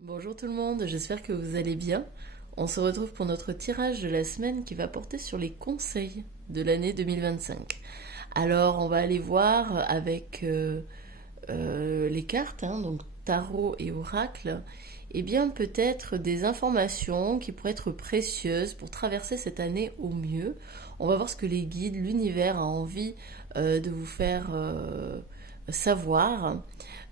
Bonjour tout le monde, j'espère que vous allez bien. On se retrouve pour notre tirage de la semaine qui va porter sur les conseils de l'année 2025. Alors on va aller voir avec les cartes, donc tarot et oracle, et bien peut-être des informations qui pourraient être précieuses pour traverser cette année au mieux. On va voir ce que les guides, l'univers a envie de vous faire savoir,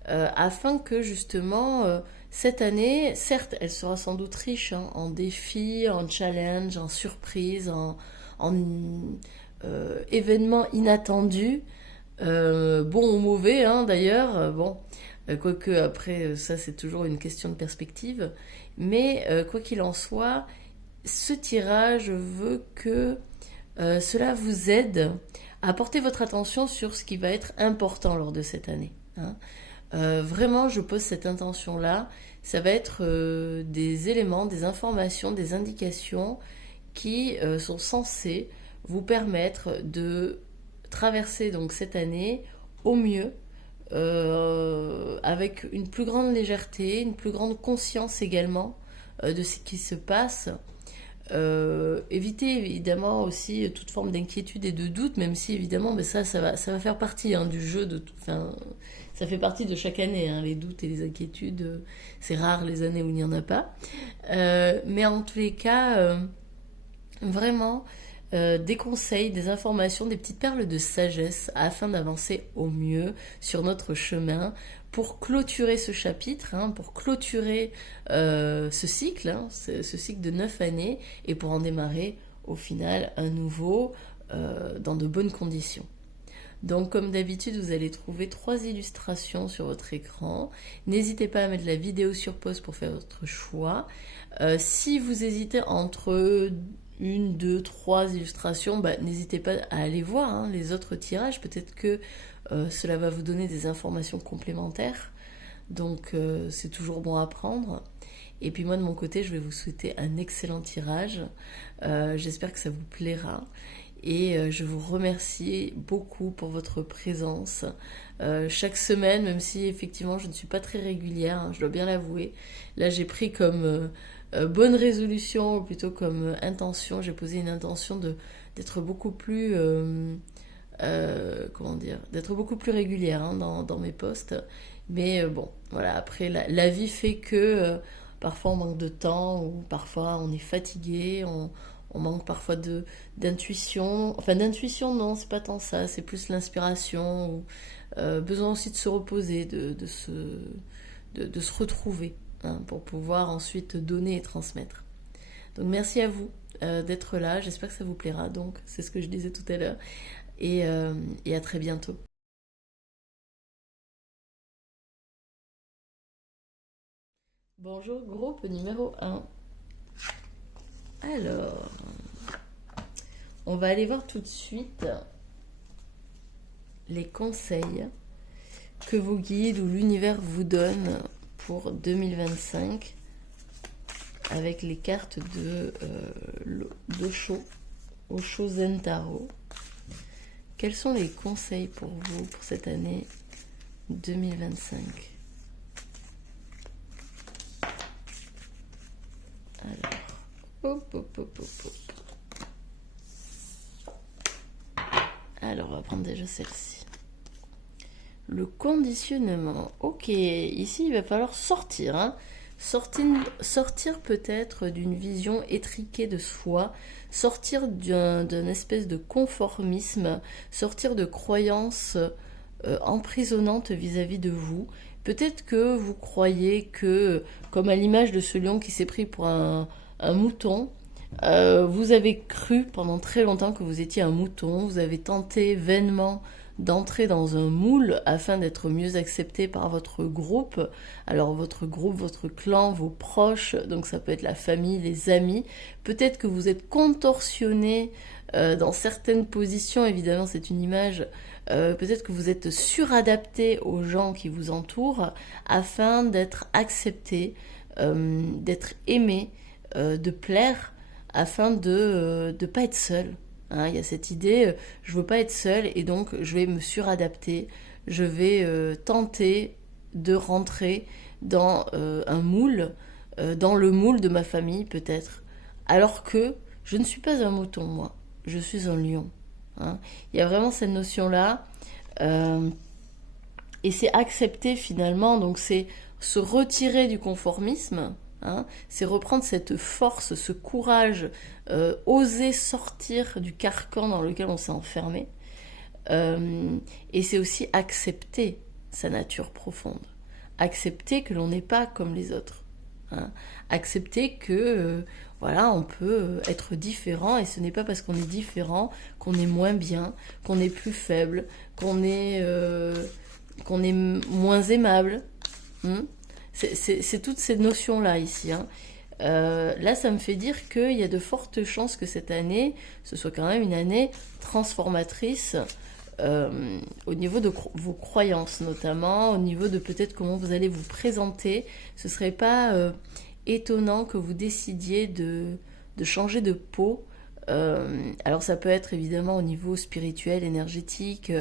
afin que justement cette année, certes, elle sera sans doute riche en défis, en challenges, en surprises, en événements inattendus, bons ou mauvais d'ailleurs, bon, quoique après ça c'est toujours une question de perspective, mais quoi qu'il en soit, ce tirage veut que cela vous aide à porter votre attention sur ce qui va être important lors de cette année, hein. Vraiment, je pose cette intention-là. Ça va être des éléments, des informations, des indications qui sont censés vous permettre de traverser donc cette année au mieux, avec une plus grande légèreté, une plus grande conscience également de ce qui se passe. Éviter évidemment aussi toute forme d'inquiétude et de doute, même si évidemment, mais ça va faire partie du jeu enfin, ça fait partie de chaque année, les doutes et les inquiétudes. C'est rare les années où il n'y en a pas. Mais en tous les cas, vraiment, des conseils, des informations, des petites perles de sagesse afin d'avancer au mieux sur notre chemin pour clôturer ce chapitre, pour clôturer ce cycle, ce cycle de 9 années, et pour en démarrer au final un nouveau dans de bonnes conditions. Donc comme d'habitude, vous allez trouver 3 illustrations sur votre écran. N'hésitez pas à mettre la vidéo sur pause pour faire votre choix. Si vous hésitez entre une, deux, trois illustrations, n'hésitez pas à aller voir les autres tirages. Peut-être que cela va vous donner des informations complémentaires. Donc c'est toujours bon à prendre. Et puis moi de mon côté, je vais vous souhaiter un excellent tirage. J'espère que ça vous plaira. Et je vous remercie beaucoup pour votre présence. Chaque semaine, même si effectivement je ne suis pas très régulière, je dois bien l'avouer. Là j'ai pris comme bonne résolution, ou plutôt comme intention, j'ai posé une intention d'être beaucoup plus, comment dire, d'être beaucoup plus régulière dans mes posts. Mais bon, voilà, après la vie fait que parfois on manque de temps, ou parfois on est fatigué, on manque parfois d'intuition. Enfin, d'intuition, non, c'est pas tant ça, c'est plus l'inspiration, ou besoin aussi de se reposer, de se retrouver, pour pouvoir ensuite donner et transmettre. Donc merci à vous d'être là, j'espère que ça vous plaira. Donc c'est ce que je disais tout à l'heure, et à très bientôt. Bonjour, groupe numéro 1. Alors, on va aller voir tout de suite les conseils que vos guides ou l'univers vous donne pour 2025 avec les cartes d'Osho Zen Tarot. Quels sont les conseils pour vous pour cette année 2025? Alors, hop, hop, hop, hop, hop. Alors, on va prendre déjà celle-ci. Le conditionnement. Ok, ici il va falloir sortir. Sortir peut-être d'une vision étriquée de soi, sortir d'un espèce de conformisme, sortir de croyances emprisonnantes vis-à-vis de vous. Peut-être que vous croyez que, comme à l'image de ce lion qui s'est pris pour un mouton, vous avez cru pendant très longtemps que vous étiez un mouton, vous avez tenté vainement d'entrer dans un moule afin d'être mieux accepté par votre groupe. Alors votre groupe, votre clan, vos proches, donc ça peut être la famille, les amis. Peut-être que vous êtes contorsionné dans certaines positions, évidemment c'est une image. Peut-être que vous êtes suradapté aux gens qui vous entourent afin d'être accepté, d'être aimé, de plaire, afin de ne pas être seul. Il y a cette idée, je veux pas être seule et donc je vais me suradapter, je vais tenter de rentrer dans un moule, dans le moule de ma famille peut-être. Alors que je ne suis pas un mouton, moi. Je suis un lion. Hein. Il y a vraiment cette notion-là. Euh, et c'est accepter finalement, donc c'est se retirer du conformisme. Hein, c'est reprendre cette force, ce courage, oser sortir du carcan dans lequel on s'est enfermé. Et c'est aussi accepter sa nature profonde. Accepter que l'on n'est pas comme les autres. Hein. Accepter que voilà, on peut être différent et ce n'est pas parce qu'on est différent qu'on est moins bien, qu'on est plus faible, qu'on est moins aimable. Hein. C'est toutes ces notions-là ici. Hein. Là, ça me fait dire qu'il y a de fortes chances que cette année, ce soit quand même une année transformatrice au niveau de vos croyances, notamment au niveau de peut-être comment vous allez vous présenter. Ce ne serait pas étonnant que vous décidiez de changer de peau. Alors ça peut être évidemment au niveau spirituel, énergétique,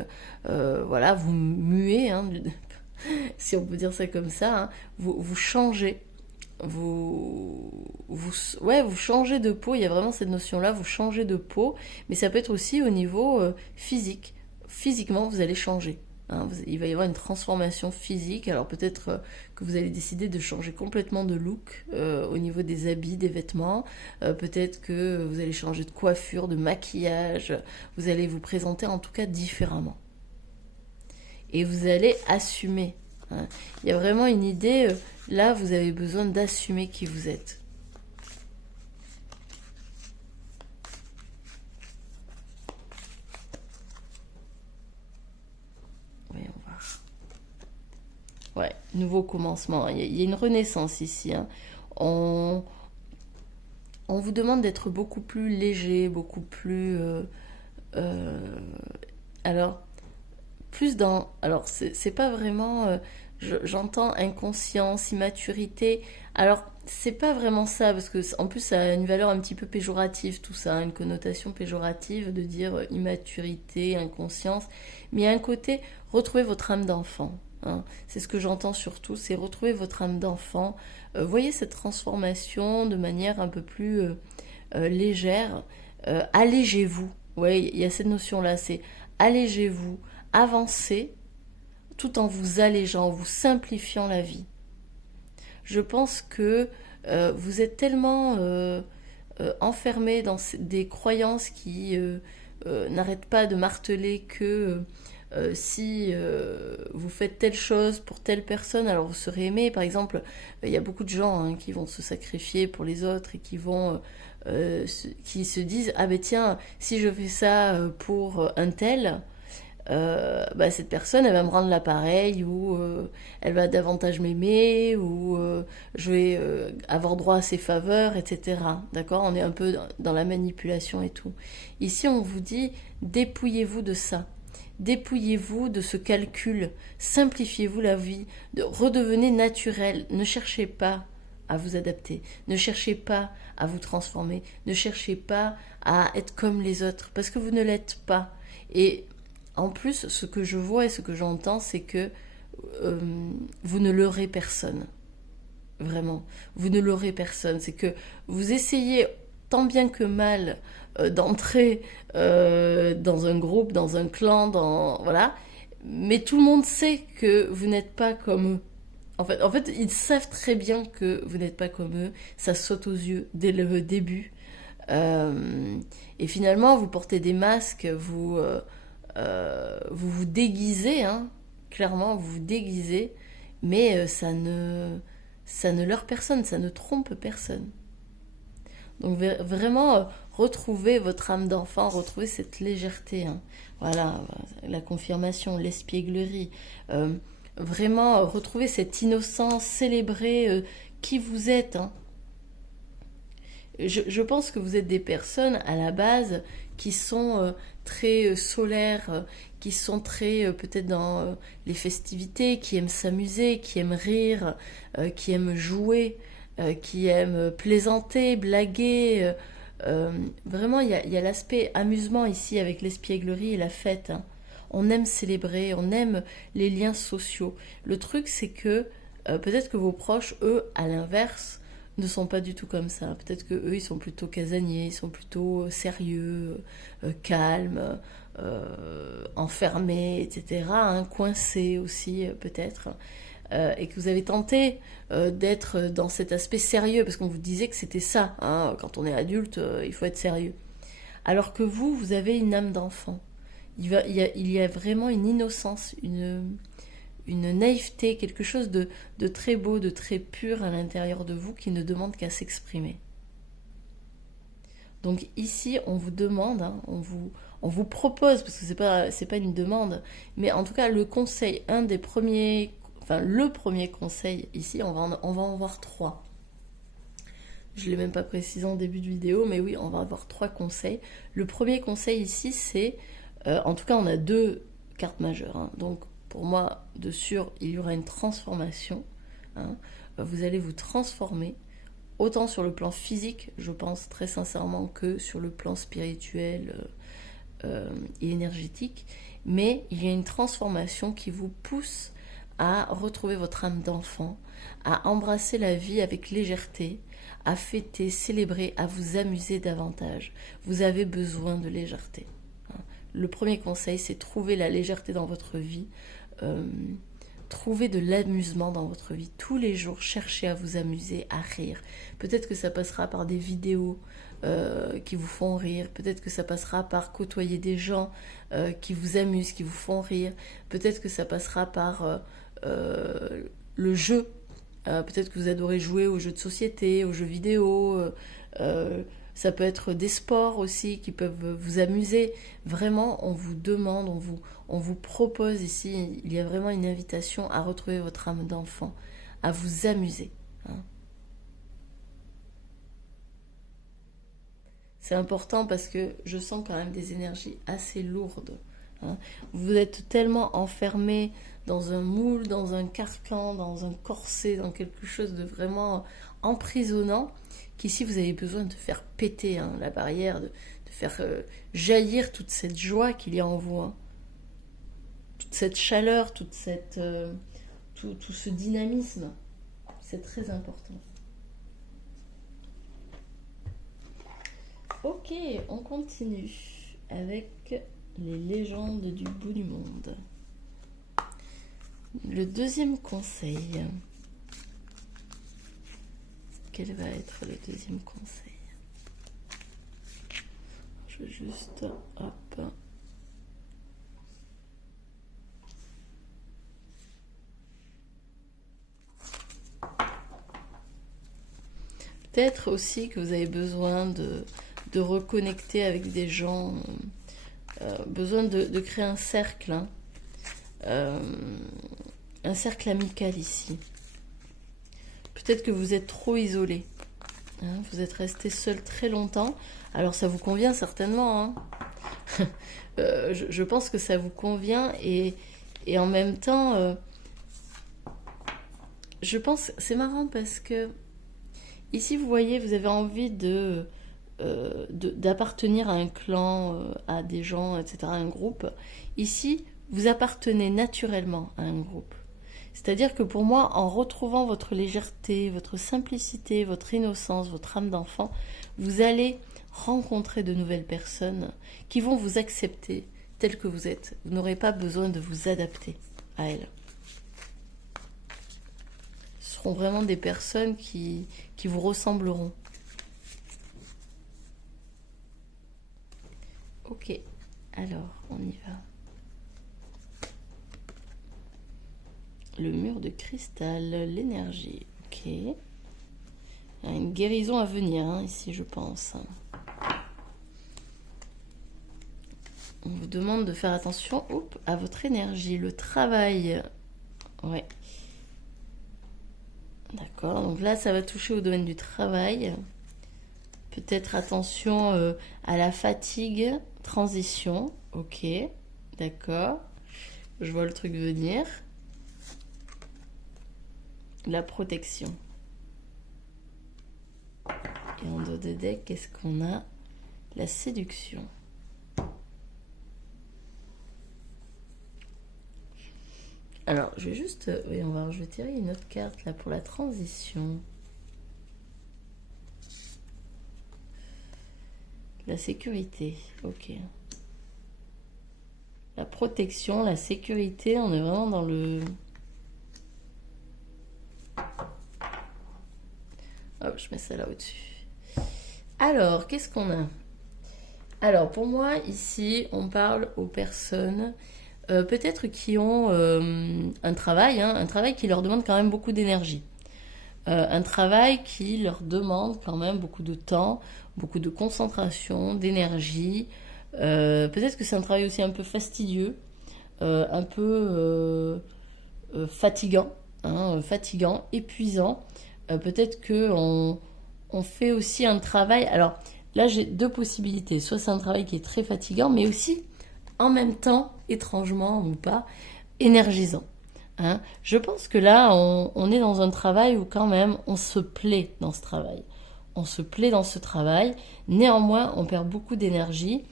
voilà, vous muez, hein, si on peut dire ça comme ça, hein, vous changez. Vous changez de peau, il y a vraiment cette notion-là, vous changez de peau, mais ça peut être aussi au niveau physique. Physiquement, vous allez changer. Hein, il va y avoir une transformation physique, alors peut-être que vous allez décider de changer complètement de look au niveau des habits, des vêtements, peut-être que vous allez changer de coiffure, de maquillage, vous allez vous présenter en tout cas différemment. Et vous allez assumer. Hein. Il y a vraiment une idée, là vous avez besoin d'assumer qui vous êtes. Voyons voir. Ouais, nouveau commencement. Il y a une renaissance ici. Hein. On, on vous demande d'être beaucoup plus léger, beaucoup plus... euh, alors, plus dans... Alors, c'est pas vraiment... j'entends inconscience, immaturité. Alors, c'est pas vraiment ça, parce que en plus, ça a une valeur un petit peu péjorative, tout ça, une connotation péjorative de dire immaturité, inconscience. Mais il y a un côté, retrouvez votre âme d'enfant. Hein. C'est ce que j'entends surtout, c'est retrouver votre âme d'enfant. Voyez cette transformation de manière un peu plus légère. Allégez-vous. Ouais, il y a cette notion-là, c'est allégez-vous, avancez, tout en vous allégeant, en vous simplifiant la vie. Je pense que vous êtes tellement enfermé dans des croyances qui n'arrêtent pas de marteler que si vous faites telle chose pour telle personne, alors vous serez aimé. Par exemple, il y a beaucoup de gens hein, qui vont se sacrifier pour les autres et qui se disent ah ben tiens, si je fais ça pour un tel, bah, cette personne elle va me rendre l'appareil ou elle va davantage m'aimer ou je vais avoir droit à ses faveurs, etc. D'accord, on est un peu dans la manipulation et tout. Ici on vous dit dépouillez-vous de ça. Dépouillez-vous de ce calcul, simplifiez-vous la vie, redevenez naturel, ne cherchez pas à vous adapter, ne cherchez pas à vous transformer, ne cherchez pas à être comme les autres, parce que vous ne l'êtes pas. Et en plus, ce que je vois et ce que j'entends, c'est que vous ne leurrez personne. Vraiment, vous ne l'aurez personne. C'est que vous essayez tant bien que mal d'entrer dans un groupe, dans un clan, voilà. Mais tout le monde sait que vous n'êtes pas comme eux. En fait, ils savent très bien que vous n'êtes pas comme eux. Ça saute aux yeux dès le début. Et finalement, vous portez des masques, vous vous déguisez, hein. Clairement, vous vous déguisez. Mais ça ne leurre personne, ça ne trompe personne. Donc vraiment, retrouvez votre âme d'enfant, retrouvez cette légèreté. Hein. Voilà, la confirmation, l'espièglerie. Vraiment, retrouvez cette innocence, célébrer qui vous êtes. Hein. Je pense que vous êtes des personnes à la base qui sont très solaires, qui sont très peut-être dans les festivités, qui aiment s'amuser, qui aiment rire, qui aiment jouer, qui aiment plaisanter, blaguer. Vraiment, il y a l'aspect amusement ici avec l'espièglerie et la fête. Hein. On aime célébrer, on aime les liens sociaux. Le truc, c'est que peut-être que vos proches, eux, à l'inverse, ne sont pas du tout comme ça. Peut-être que eux, ils sont plutôt casaniers, ils sont plutôt sérieux, calmes, enfermés, etc. Hein, coincés aussi, peut-être. Et que vous avez tenté d'être dans cet aspect sérieux, parce qu'on vous disait que c'était ça. Hein, quand on est adulte, il faut être sérieux. Alors que vous avez une âme d'enfant. Il y a vraiment une innocence, une naïveté, quelque chose de très beau, de très pur à l'intérieur de vous qui ne demande qu'à s'exprimer. Donc ici, on vous demande, hein, on vous propose, parce que c'est pas une demande, mais en tout cas, le conseil, le premier conseil ici, on va en voir 3. Je ne l'ai même pas précisé en début de vidéo, mais oui, on va avoir 3 conseils. Le premier conseil ici, c'est, en tout cas, on a 2 cartes majeures. Hein. Donc, pour moi, de sûr, il y aura une transformation. Hein. Vous allez vous transformer, autant sur le plan physique, je pense très sincèrement, que sur le plan spirituel et énergétique. Mais il y a une transformation qui vous pousse à retrouver votre âme d'enfant, à embrasser la vie avec légèreté, à fêter, célébrer, à vous amuser davantage. Vous avez besoin de légèreté. Le premier conseil, c'est trouver la légèreté dans votre vie, trouver de l'amusement dans votre vie. Tous les jours, cherchez à vous amuser, à rire. Peut-être que ça passera par des vidéos qui vous font rire. Peut-être que ça passera par côtoyer des gens qui vous amusent, qui vous font rire. Peut-être que ça passera par le jeu. Peut-être que vous adorez jouer aux jeux de société, aux jeux vidéo. Ça peut être des sports aussi qui peuvent vous amuser. Vraiment, on vous demande, on vous propose ici, il y a vraiment une invitation à retrouver votre âme d'enfant, à vous amuser. Hein. C'est important parce que je sens quand même des énergies assez lourdes. Hein. Vous êtes tellement enfermé dans un moule, dans un carcan, dans un corset, dans quelque chose de vraiment emprisonnant, qu'ici vous avez besoin de faire péter la barrière, de faire jaillir toute cette joie qu'il y a en vous. Hein. Toute cette chaleur, tout ce dynamisme. C'est très important. Ok, on continue avec les légendes du bout du monde. Le deuxième conseil. Quel va être le deuxième conseil? Je vais juste... Hop. Peut-être aussi que vous avez besoin de reconnecter avec des gens, besoin de créer un cercle, hein. Un cercle amical ici. Peut-être que vous êtes trop isolé, hein, vous êtes resté seul très longtemps, alors ça vous convient certainement, hein. Je pense que ça vous convient et en même temps, je pense, c'est marrant parce que ici vous voyez, vous avez envie d'appartenir à un clan, à des gens, etc., à un groupe. Ici, vous appartenez naturellement à un groupe. C'est-à-dire que pour moi, en retrouvant votre légèreté, votre simplicité, votre innocence, votre âme d'enfant, vous allez rencontrer de nouvelles personnes qui vont vous accepter tel que vous êtes. Vous n'aurez pas besoin de vous adapter à elles. Ce seront vraiment des personnes qui vous ressembleront. Ok, alors on y va. Le mur de cristal, l'énergie, ok. Il y a une guérison à venir, hein, ici, je pense. On vous demande de faire attention à votre énergie, le travail. Ouais. D'accord, donc là, ça va toucher au domaine du travail. Peut-être attention à la fatigue, transition, ok. D'accord, je vois le truc venir. La protection. Et en dos de deck, qu'est-ce qu'on a? La séduction. Alors, je vais juste... oui, je vais tirer une autre carte là pour la transition. La sécurité, ok. La protection, la sécurité, on est vraiment dans le... Hop, je mets ça là au-dessus. Alors, qu'est-ce qu'on a? Alors, pour moi, ici, on parle aux personnes peut-être qui ont un travail qui leur demande quand même beaucoup d'énergie. Un travail qui leur demande quand même beaucoup de temps, beaucoup de concentration, d'énergie. Peut-être que c'est un travail aussi un peu fastidieux, un peu fatigant, fatigant, épuisant. Peut-être que on fait aussi un travail. Alors là, j'ai deux possibilités. Soit c'est un travail qui est très fatigant, mais aussi en même temps, étrangement ou pas, énergisant. Je pense que là, on est dans un travail où quand même on se plaît dans ce travail. On se plaît dans ce travail. Néanmoins, on perd beaucoup d'énergie.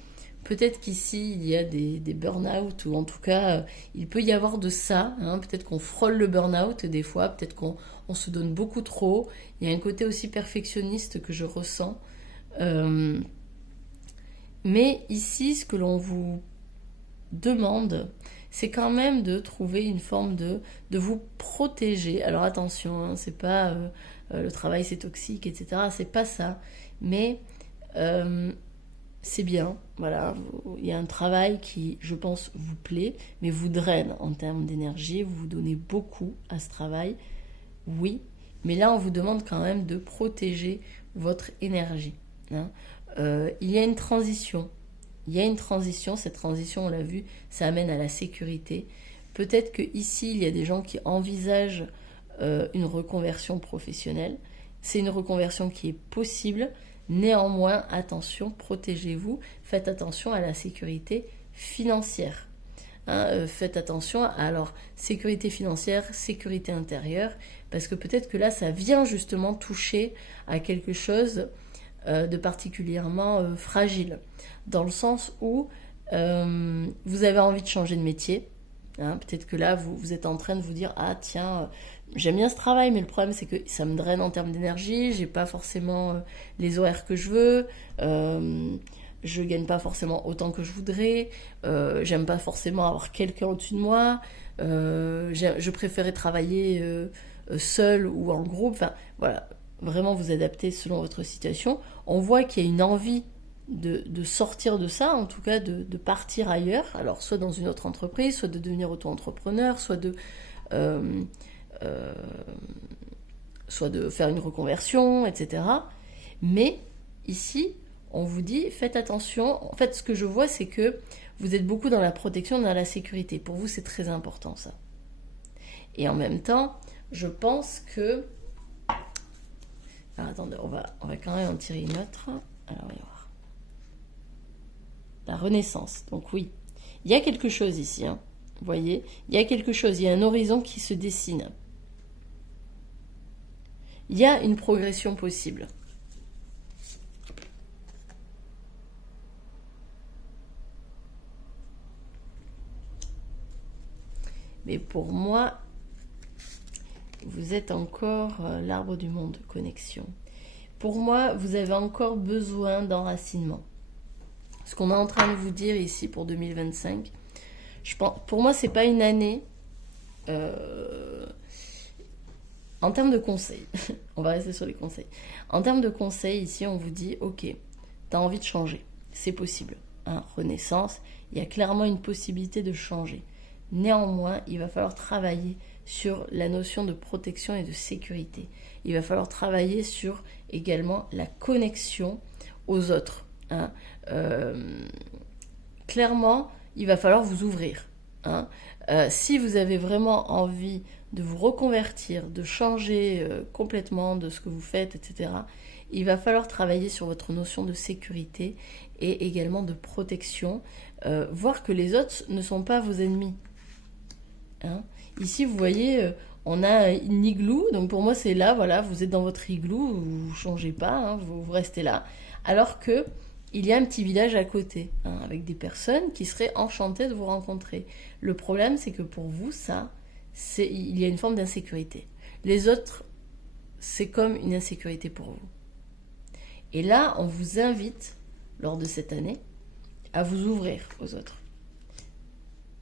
Peut-être qu'ici, il y a des burn-out, ou en tout cas, il peut y avoir de ça. Peut-être qu'on frôle le burn-out des fois, peut-être qu'on se donne beaucoup trop. Il y a un côté aussi perfectionniste que je ressens. Mais ici, ce que l'on vous demande, c'est quand même de trouver une forme de vous protéger. Alors attention, c'est pas le travail c'est toxique, etc. C'est pas ça. Mais c'est bien, voilà. Il y a un travail qui, je pense, vous plaît, mais vous draine en termes d'énergie. Vous vous donnez beaucoup à ce travail, oui. Mais là, on vous demande quand même de protéger votre énergie. Il y a une transition. Cette transition, on l'a vu, ça amène à la sécurité. Peut-être qu'ici, il y a des gens qui envisagent une reconversion professionnelle. C'est une reconversion qui est possible. Néanmoins, attention, protégez-vous. Faites attention à la sécurité financière. Faites attention à sécurité financière, sécurité intérieure, parce que peut-être que là, ça vient justement toucher à quelque chose de particulièrement fragile, dans le sens où vous avez envie de changer de métier. Peut-être que là, vous êtes en train de vous dire « Ah tiens, j'aime bien ce travail, mais le problème c'est que ça me draine en termes d'énergie, j'ai pas forcément les horaires que je veux, je gagne pas forcément autant que je voudrais, j'aime pas forcément avoir quelqu'un au-dessus de moi, je préférais travailler seul ou en groupe. » Enfin, voilà, vraiment vous adapter selon votre situation. On voit qu'il y a une envie de sortir de ça, en tout cas de partir ailleurs, alors soit dans une autre entreprise, soit de devenir auto-entrepreneur, soit de faire une reconversion, etc. Mais ici, on vous dit, faites attention. En fait, ce que je vois, c'est que vous êtes beaucoup dans la protection, dans la sécurité. Pour vous, c'est très important, ça. Et en même temps, je pense que... Alors, attendez, on va quand même en tirer une autre. Alors, on va voir. La renaissance. Donc oui, il y a quelque chose ici. Vous voyez, il y a quelque chose. Il y a un horizon qui se dessine. Il y a une progression possible. Mais pour moi, vous êtes encore l'arbre du monde, connexion. Pour moi, vous avez encore besoin d'enracinement. Ce qu'on est en train de vous dire ici pour 2025, pour moi, c'est pas une année... En termes de conseils, on va rester sur les conseils. En termes de conseils, ici, on vous dit, ok, tu as envie de changer, c'est possible. Renaissance, il y a clairement une possibilité de changer. Néanmoins, il va falloir travailler sur la notion de protection et de sécurité. Il va falloir travailler sur également la connexion aux autres. Clairement, il va falloir vous ouvrir. Si vous avez vraiment envie de vous reconvertir, de changer complètement de ce que vous faites, etc., il va falloir travailler sur votre notion de sécurité et également de protection, voir que les autres ne sont pas vos ennemis. Ici, vous voyez, on a une igloo, donc pour moi c'est là, voilà, vous êtes dans votre igloo, vous ne changez pas, vous restez là, alors que il y a un petit village à côté, avec des personnes qui seraient enchantées de vous rencontrer. Le problème, c'est que pour vous, ça, il y a une forme d'insécurité. Les autres, c'est comme une insécurité pour vous. Et là, on vous invite, lors de cette année, à vous ouvrir aux autres.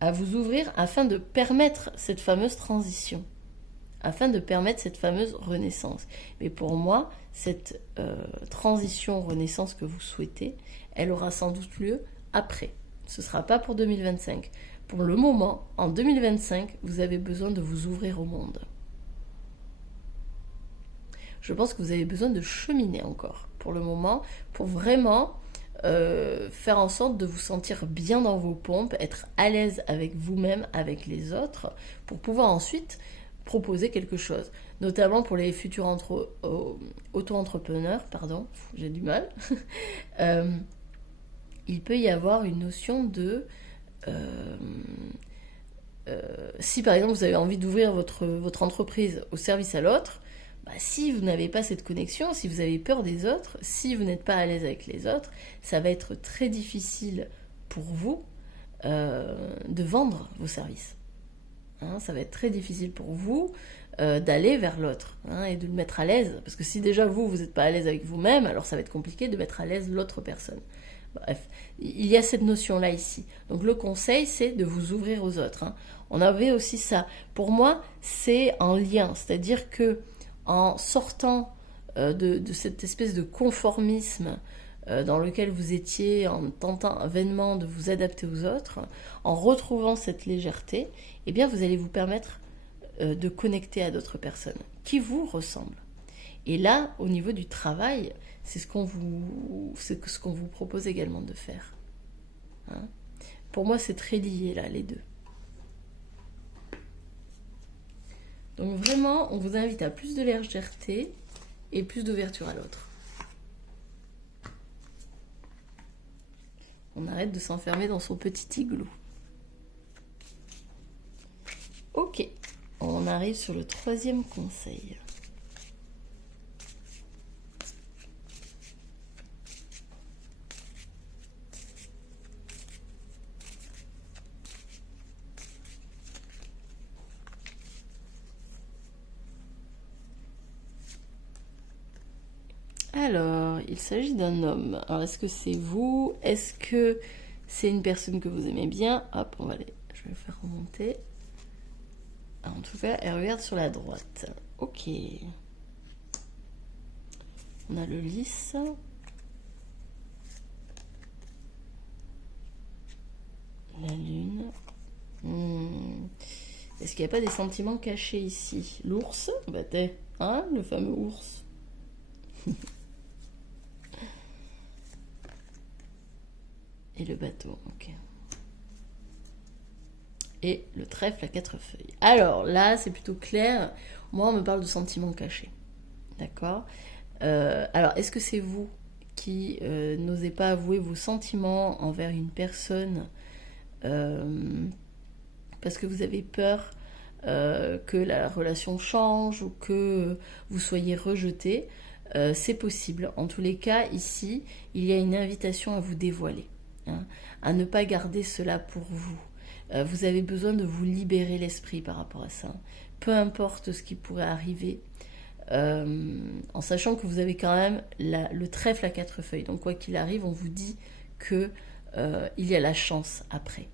À vous ouvrir afin de permettre cette fameuse transition, afin de permettre cette fameuse renaissance. Mais pour moi, cette transition, renaissance que vous souhaitez, elle aura sans doute lieu après. Ce ne sera pas pour 2025. Pour le moment, en 2025, vous avez besoin de vous ouvrir au monde. Je pense que vous avez besoin de cheminer encore, pour le moment, pour vraiment faire en sorte de vous sentir bien dans vos pompes, être à l'aise avec vous-même, avec les autres, pour pouvoir ensuite proposer quelque chose. Notamment pour les futurs auto-entrepreneurs, pardon, j'ai du mal. Il peut y avoir une notion de... si par exemple vous avez envie d'ouvrir votre entreprise au service à l'autre, bah, si vous n'avez pas cette connexion, si vous avez peur des autres, si vous n'êtes pas à l'aise avec les autres, ça va être très difficile pour vous de vendre vos services. Hein, ça va être très difficile pour vous d'aller vers l'autre et de le mettre à l'aise. Parce que si déjà vous n'êtes pas à l'aise avec vous-même, alors ça va être compliqué de mettre à l'aise l'autre personne. Bref, il y a cette notion-là ici. Donc le conseil, c'est de vous ouvrir aux autres. On avait aussi ça. Pour moi, c'est en lien. C'est-à-dire que en sortant de cette espèce de conformisme dans lequel vous étiez, en tentant vainement de vous adapter aux autres, en retrouvant cette légèreté, eh bien vous allez vous permettre de connecter à d'autres personnes qui vous ressemblent. Et là, au niveau du travail, c'est ce qu'on vous propose également de faire. Hein? Pour moi, c'est très lié là, les deux. Donc vraiment, on vous invite à plus de légèreté et plus d'ouverture à l'autre. On arrête de s'enfermer dans son petit igloo. Ok, on arrive sur le troisième conseil. Alors, il s'agit d'un homme. Alors, est-ce que c'est vous? Est-ce que c'est une personne que vous aimez bien? Hop, je vais le faire remonter. En tout cas, elle regarde sur la droite. Ok. On a le lys. La lune. Est-ce qu'il n'y a pas des sentiments cachés ici? L'ours? Bah le fameux ours. Et le bateau, ok. Et le trèfle à 4 feuilles. Alors là, c'est plutôt clair. Moi, on me parle de sentiments cachés. D'accord. Alors, est-ce que c'est vous qui n'osez pas avouer vos sentiments envers une personne parce que vous avez peur que la relation change ou que vous soyez rejeté? C'est possible. En tous les cas, ici, il y a une invitation à vous dévoiler. À ne pas garder cela pour vous. Vous avez besoin de vous libérer l'esprit par rapport à ça. Peu importe ce qui pourrait arriver, en sachant que vous avez quand même le trèfle à 4 feuilles. Donc quoi qu'il arrive, on vous dit que il y a la chance après.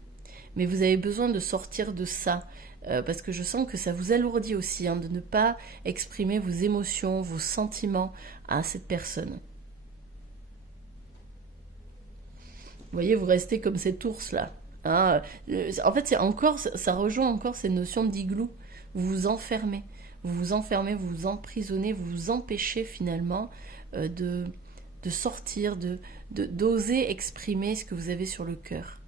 Mais vous avez besoin de sortir de ça, parce que je sens que ça vous alourdit aussi, de ne pas exprimer vos émotions, vos sentiments à cette personne. Vous voyez, vous restez comme cet ours-là. En fait, ça rejoint encore cette notion d'igloo. Vous vous enfermez. Vous vous emprisonnez, vous vous empêchez finalement de sortir, d'oser exprimer ce que vous avez sur le cœur.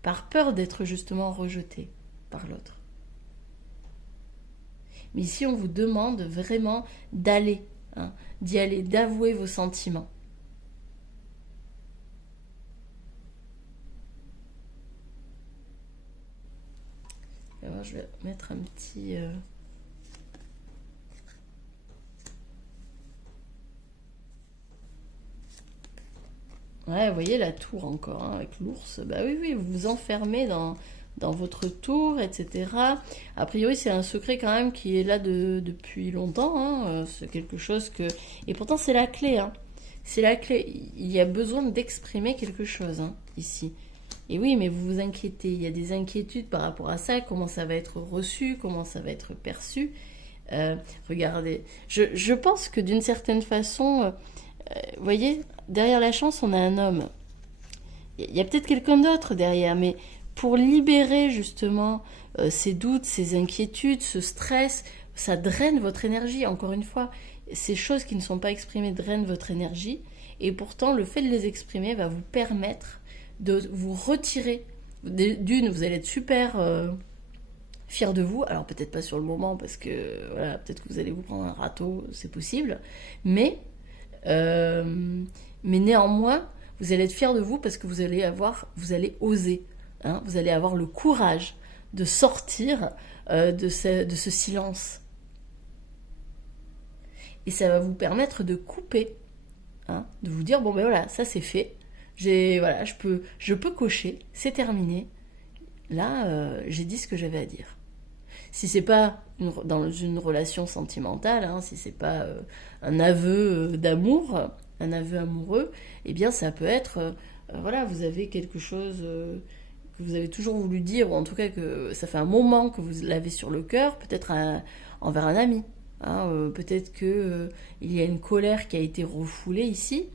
Par peur d'être justement rejeté par l'autre. Mais ici, on vous demande vraiment d'aller, d'y aller, d'avouer vos sentiments. Alors, je vais mettre un petit... Ouais, vous voyez la tour encore, avec l'ours. Bah oui, vous vous enfermez dans dans votre tour, etc. A priori, c'est un secret quand même qui est là depuis longtemps, hein. C'est quelque chose que... Et pourtant, c'est la clé, hein. C'est la clé. Il y a besoin d'exprimer quelque chose, hein, ici. Et oui, mais vous vous inquiétez. Il y a des inquiétudes par rapport à ça. Comment ça va être reçu, comment ça va être perçu. Regardez, je pense que d'une certaine façon, vous voyez, derrière la chance, on a un homme. Il y a peut-être quelqu'un d'autre derrière, mais pour libérer justement ces doutes, ces inquiétudes, ce stress, ça draine votre énergie, encore une fois. Ces choses qui ne sont pas exprimées drainent votre énergie, et pourtant le fait de les exprimer va vous permettre de vous retirer. D'une, vous allez être super fier de vous, alors peut-être pas sur le moment, parce que voilà, peut-être que vous allez vous prendre un râteau, c'est possible, mais, mais néanmoins, vous allez être fier de vous parce que vous allez oser, hein, vous allez avoir le courage de sortir de ce silence. Et ça va vous permettre de couper, hein, de vous dire, bon ben voilà, ça c'est fait, voilà, je peux cocher, c'est terminé, là j'ai dit ce que j'avais à dire. Si c'est pas dans une relation sentimentale, hein, si c'est pas un aveu d'amour, un aveu amoureux, eh bien ça peut être, voilà, vous avez quelque chose que vous avez toujours voulu dire, ou en tout cas que ça fait un moment que vous l'avez sur le cœur, peut-être envers un ami. Hein, peut-être que il y a une colère qui a été refoulée ici,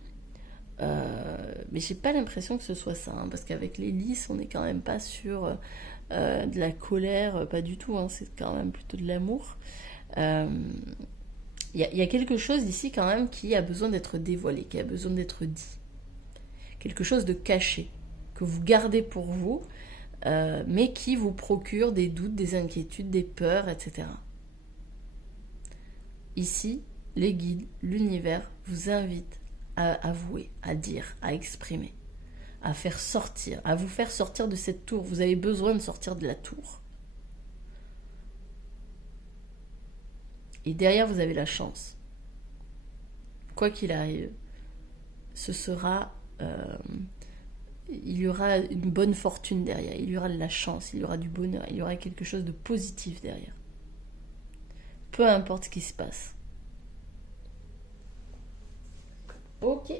mais j'ai pas l'impression que ce soit ça, hein, parce qu'avec les lys, on n'est quand même pas sur de la colère, pas du tout, hein, c'est quand même plutôt de l'amour. Il y a quelque chose ici quand même qui a besoin d'être dévoilé, qui a besoin d'être dit. Quelque chose de caché, que vous gardez pour vous, mais qui vous procure des doutes, des inquiétudes, des peurs, etc. Ici, les guides, l'univers vous invitent à avouer, à dire, à exprimer, à faire sortir, à vous faire sortir de cette tour. Vous avez besoin de sortir de la tour. Et derrière, vous avez la chance. Quoi qu'il arrive, ce sera... il y aura une bonne fortune derrière, il y aura de la chance, il y aura du bonheur, il y aura quelque chose de positif derrière. Peu importe ce qui se passe. Ok.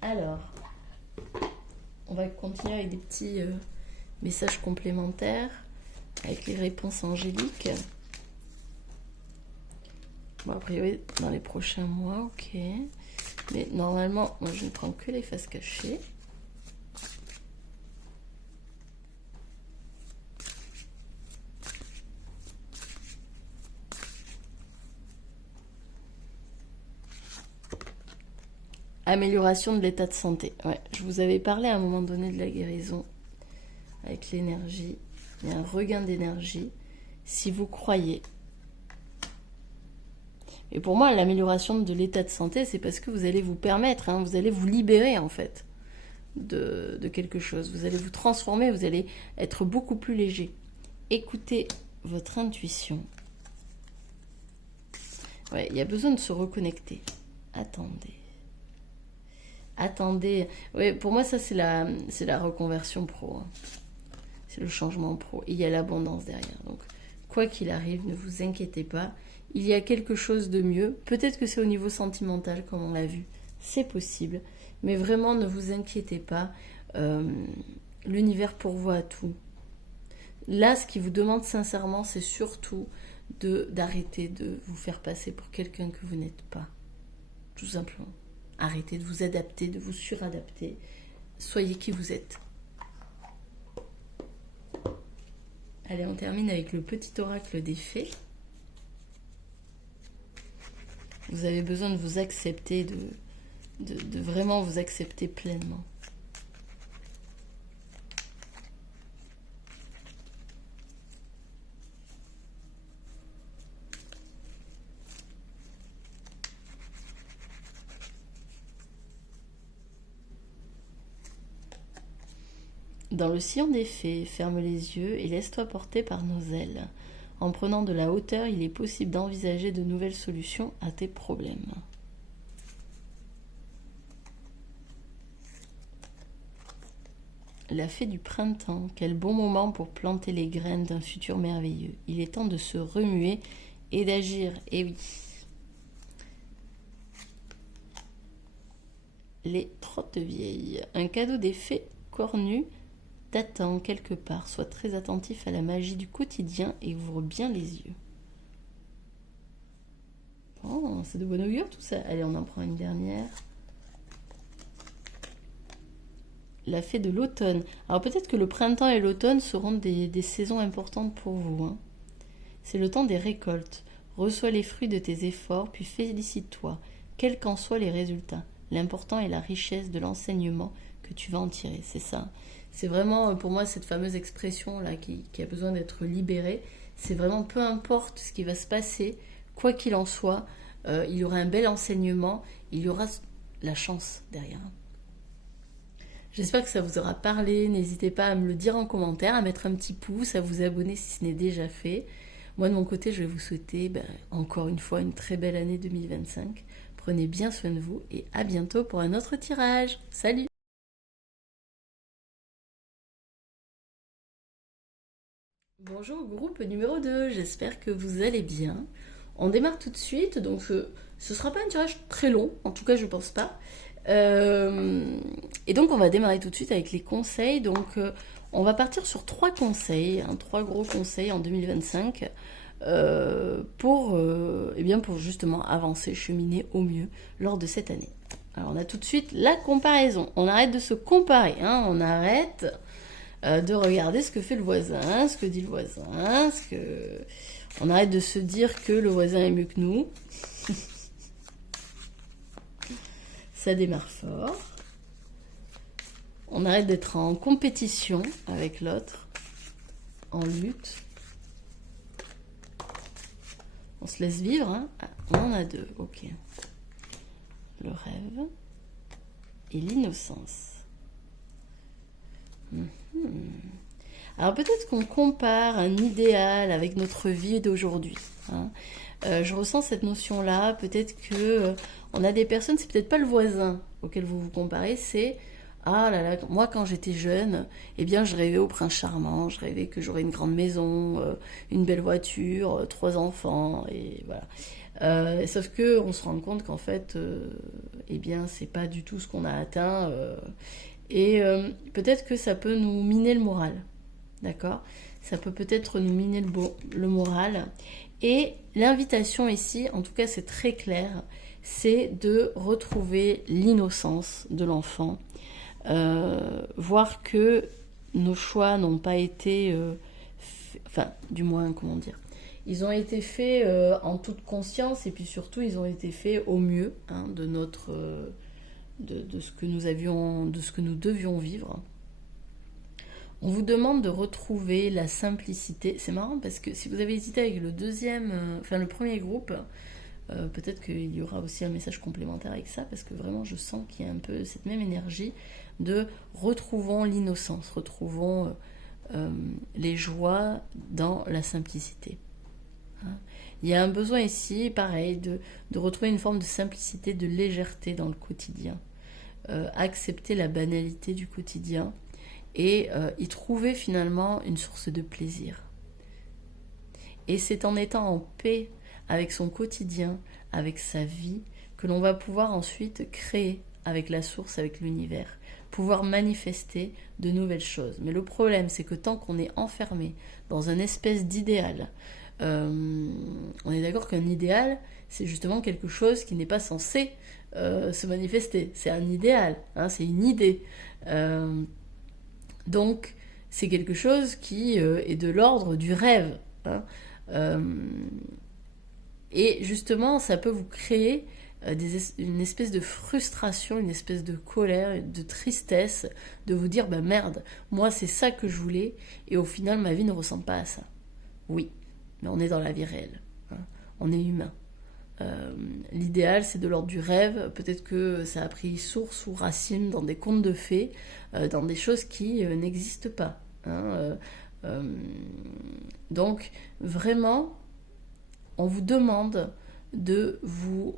Alors, on va continuer avec des petits messages complémentaires, avec les réponses angéliques. Bon, a priori, dans les prochains mois, ok. Mais normalement, moi, je ne prends que les faces cachées. Amélioration de l'état de santé. Ouais, je vous avais parlé à un moment donné de la guérison avec l'énergie. Il y a un regain d'énergie. Si vous croyez. Et pour moi, l'amélioration de l'état de santé, c'est parce que vous allez vous permettre, hein, vous allez vous libérer en fait de quelque chose. Vous allez vous transformer, vous allez être beaucoup plus léger. Écoutez votre intuition. Ouais, il y a besoin de se reconnecter. Attendez. Attendez. Oui, pour moi, ça, c'est la reconversion pro. Hein. C'est le changement pro. Et il y a l'abondance derrière. Donc, quoi qu'il arrive, ne vous inquiétez pas. Il y a quelque chose de mieux. Peut-être que c'est au niveau sentimental, comme on l'a vu. C'est possible. Mais vraiment, ne vous inquiétez pas. L'univers pourvoit à tout. Là, ce qui vous demande sincèrement, c'est surtout d'arrêter de vous faire passer pour quelqu'un que vous n'êtes pas. Tout simplement. Arrêtez de vous adapter, de vous suradapter. Soyez qui vous êtes. Allez, on termine avec le petit oracle des fées. Vous avez besoin de vous accepter, de vraiment vous accepter pleinement. Dans le sillon des fées, ferme les yeux et laisse-toi porter par nos ailes. En prenant de la hauteur, il est possible d'envisager de nouvelles solutions à tes problèmes. La fée du printemps, quel bon moment pour planter les graines d'un futur merveilleux. Il est temps de se remuer et d'agir. Eh oui. Les trottes vieilles. Un cadeau des fées cornues t'attend quelque part. Sois très attentif à la magie du quotidien et ouvre bien les yeux. Oh, c'est de bon augure tout ça. Allez, on en prend une dernière. La fée de l'automne. Alors peut-être que le printemps et l'automne seront des saisons importantes pour vous. Hein. C'est le temps des récoltes. Reçois les fruits de tes efforts, puis félicite-toi, quels qu'en soient les résultats. L'important est la richesse de l'enseignement que tu vas en tirer, c'est ça. C'est vraiment pour moi cette fameuse expression là qui a besoin d'être libérée. C'est vraiment peu importe ce qui va se passer, quoi qu'il en soit, il y aura un bel enseignement, il y aura la chance derrière. J'espère que ça vous aura parlé. N'hésitez pas à me le dire en commentaire, à mettre un petit pouce, à vous abonner si ce n'est déjà fait. Moi, de mon côté, je vais vous souhaiter encore une fois une très belle année 2025. Prenez bien soin de vous et à bientôt pour un autre tirage. Salut! Bonjour groupe numéro 2, j'espère que vous allez bien. On démarre tout de suite, donc ce sera pas un tirage très long, en tout cas je pense pas. Et donc on va démarrer tout de suite avec les conseils. Donc on va partir sur 3 conseils, 3 gros conseils en 2025 pour justement avancer, cheminer au mieux lors de cette année. Alors on a tout de suite la comparaison. On arrête de se comparer, hein, on arrête de regarder ce que fait le voisin, ce que dit le voisin, on arrête de se dire que le voisin est mieux que nous. Ça démarre fort. On arrête d'être en compétition avec l'autre, en lutte. On se laisse vivre, hein. Ah, on en a 2, ok. Le rêve et l'innocence. Alors peut-être qu'on compare un idéal avec notre vie d'aujourd'hui. Hein. Je ressens cette notion-là. Peut-être que on a des personnes, c'est peut-être pas le voisin auquel vous vous comparez, c'est ah là là, moi quand j'étais jeune, eh bien je rêvais au prince charmant, je rêvais que j'aurais une grande maison, une belle voiture, 3 enfants, et voilà. Sauf que on se rend compte qu'en fait, eh bien c'est pas du tout ce qu'on a atteint. Et peut-être que ça peut nous miner le moral, d'accord? Ça peut peut-être nous miner le moral. Et l'invitation ici, en tout cas c'est très clair, c'est de retrouver l'innocence de l'enfant, voir que nos choix n'ont pas été, enfin du moins comment dire, ils ont été faits en toute conscience et puis surtout ils ont été faits au mieux hein, de notre... de ce que nous avions, de ce que nous devions vivre. On vous demande de retrouver la simplicité. C'est marrant parce que si vous avez hésité avec le le premier groupe, peut-être qu'il y aura aussi un message complémentaire avec ça parce que vraiment je sens qu'il y a un peu cette même énergie de retrouvons l'innocence, retrouvons les joies dans la simplicité. Hein. Il y a un besoin ici, pareil, de retrouver une forme de simplicité, de légèreté dans le quotidien. Accepter la banalité du quotidien et y trouver finalement une source de plaisir. Et c'est en étant en paix avec son quotidien, avec sa vie, que l'on va pouvoir ensuite créer avec la source, avec l'univers, pouvoir manifester de nouvelles choses. Mais le problème, c'est que tant qu'on est enfermé dans une espèce d'idéal, on est d'accord qu'un idéal, c'est justement quelque chose qui n'est pas censé se manifester. C'est un idéal, hein, c'est une idée. Donc, c'est quelque chose qui est de l'ordre du rêve. Hein. Et justement, ça peut vous créer une espèce de frustration, une espèce de colère, de tristesse, de vous dire, bah merde, moi c'est ça que je voulais, et au final ma vie ne ressemble pas à ça. Oui, mais on est dans la vie réelle, hein. On est humain. L'idéal c'est de l'ordre du rêve, peut-être que ça a pris source ou racine dans des contes de fées, dans des choses qui n'existent pas. Hein. Donc vraiment, on vous demande de vous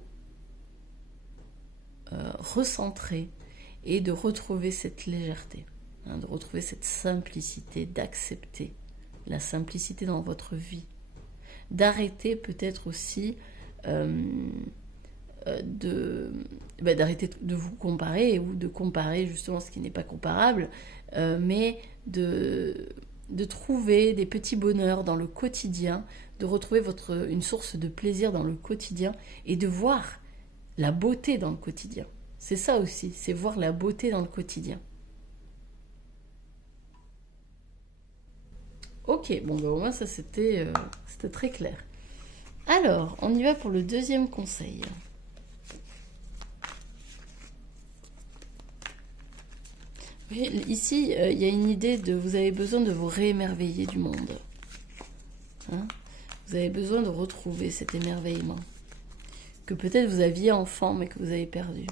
recentrer et de retrouver cette légèreté. hein, de retrouver cette simplicité, d'accepter la simplicité dans votre vie, d'arrêter peut-être aussi d'arrêter de vous comparer ou de comparer justement ce qui n'est pas comparable, mais de trouver des petits bonheurs dans le quotidien, de retrouver une source de plaisir dans le quotidien et de voir la beauté dans le quotidien. C'est ça aussi, c'est voir la beauté dans le quotidien. Ok, bon ben au moins ça c'était très clair. Alors, on y va pour le deuxième conseil. Oui, ici, il y a une idée de vous avez besoin de vous réémerveiller du monde. Hein, vous avez besoin de retrouver cet émerveillement que peut-être vous aviez enfant mais que vous avez perdu.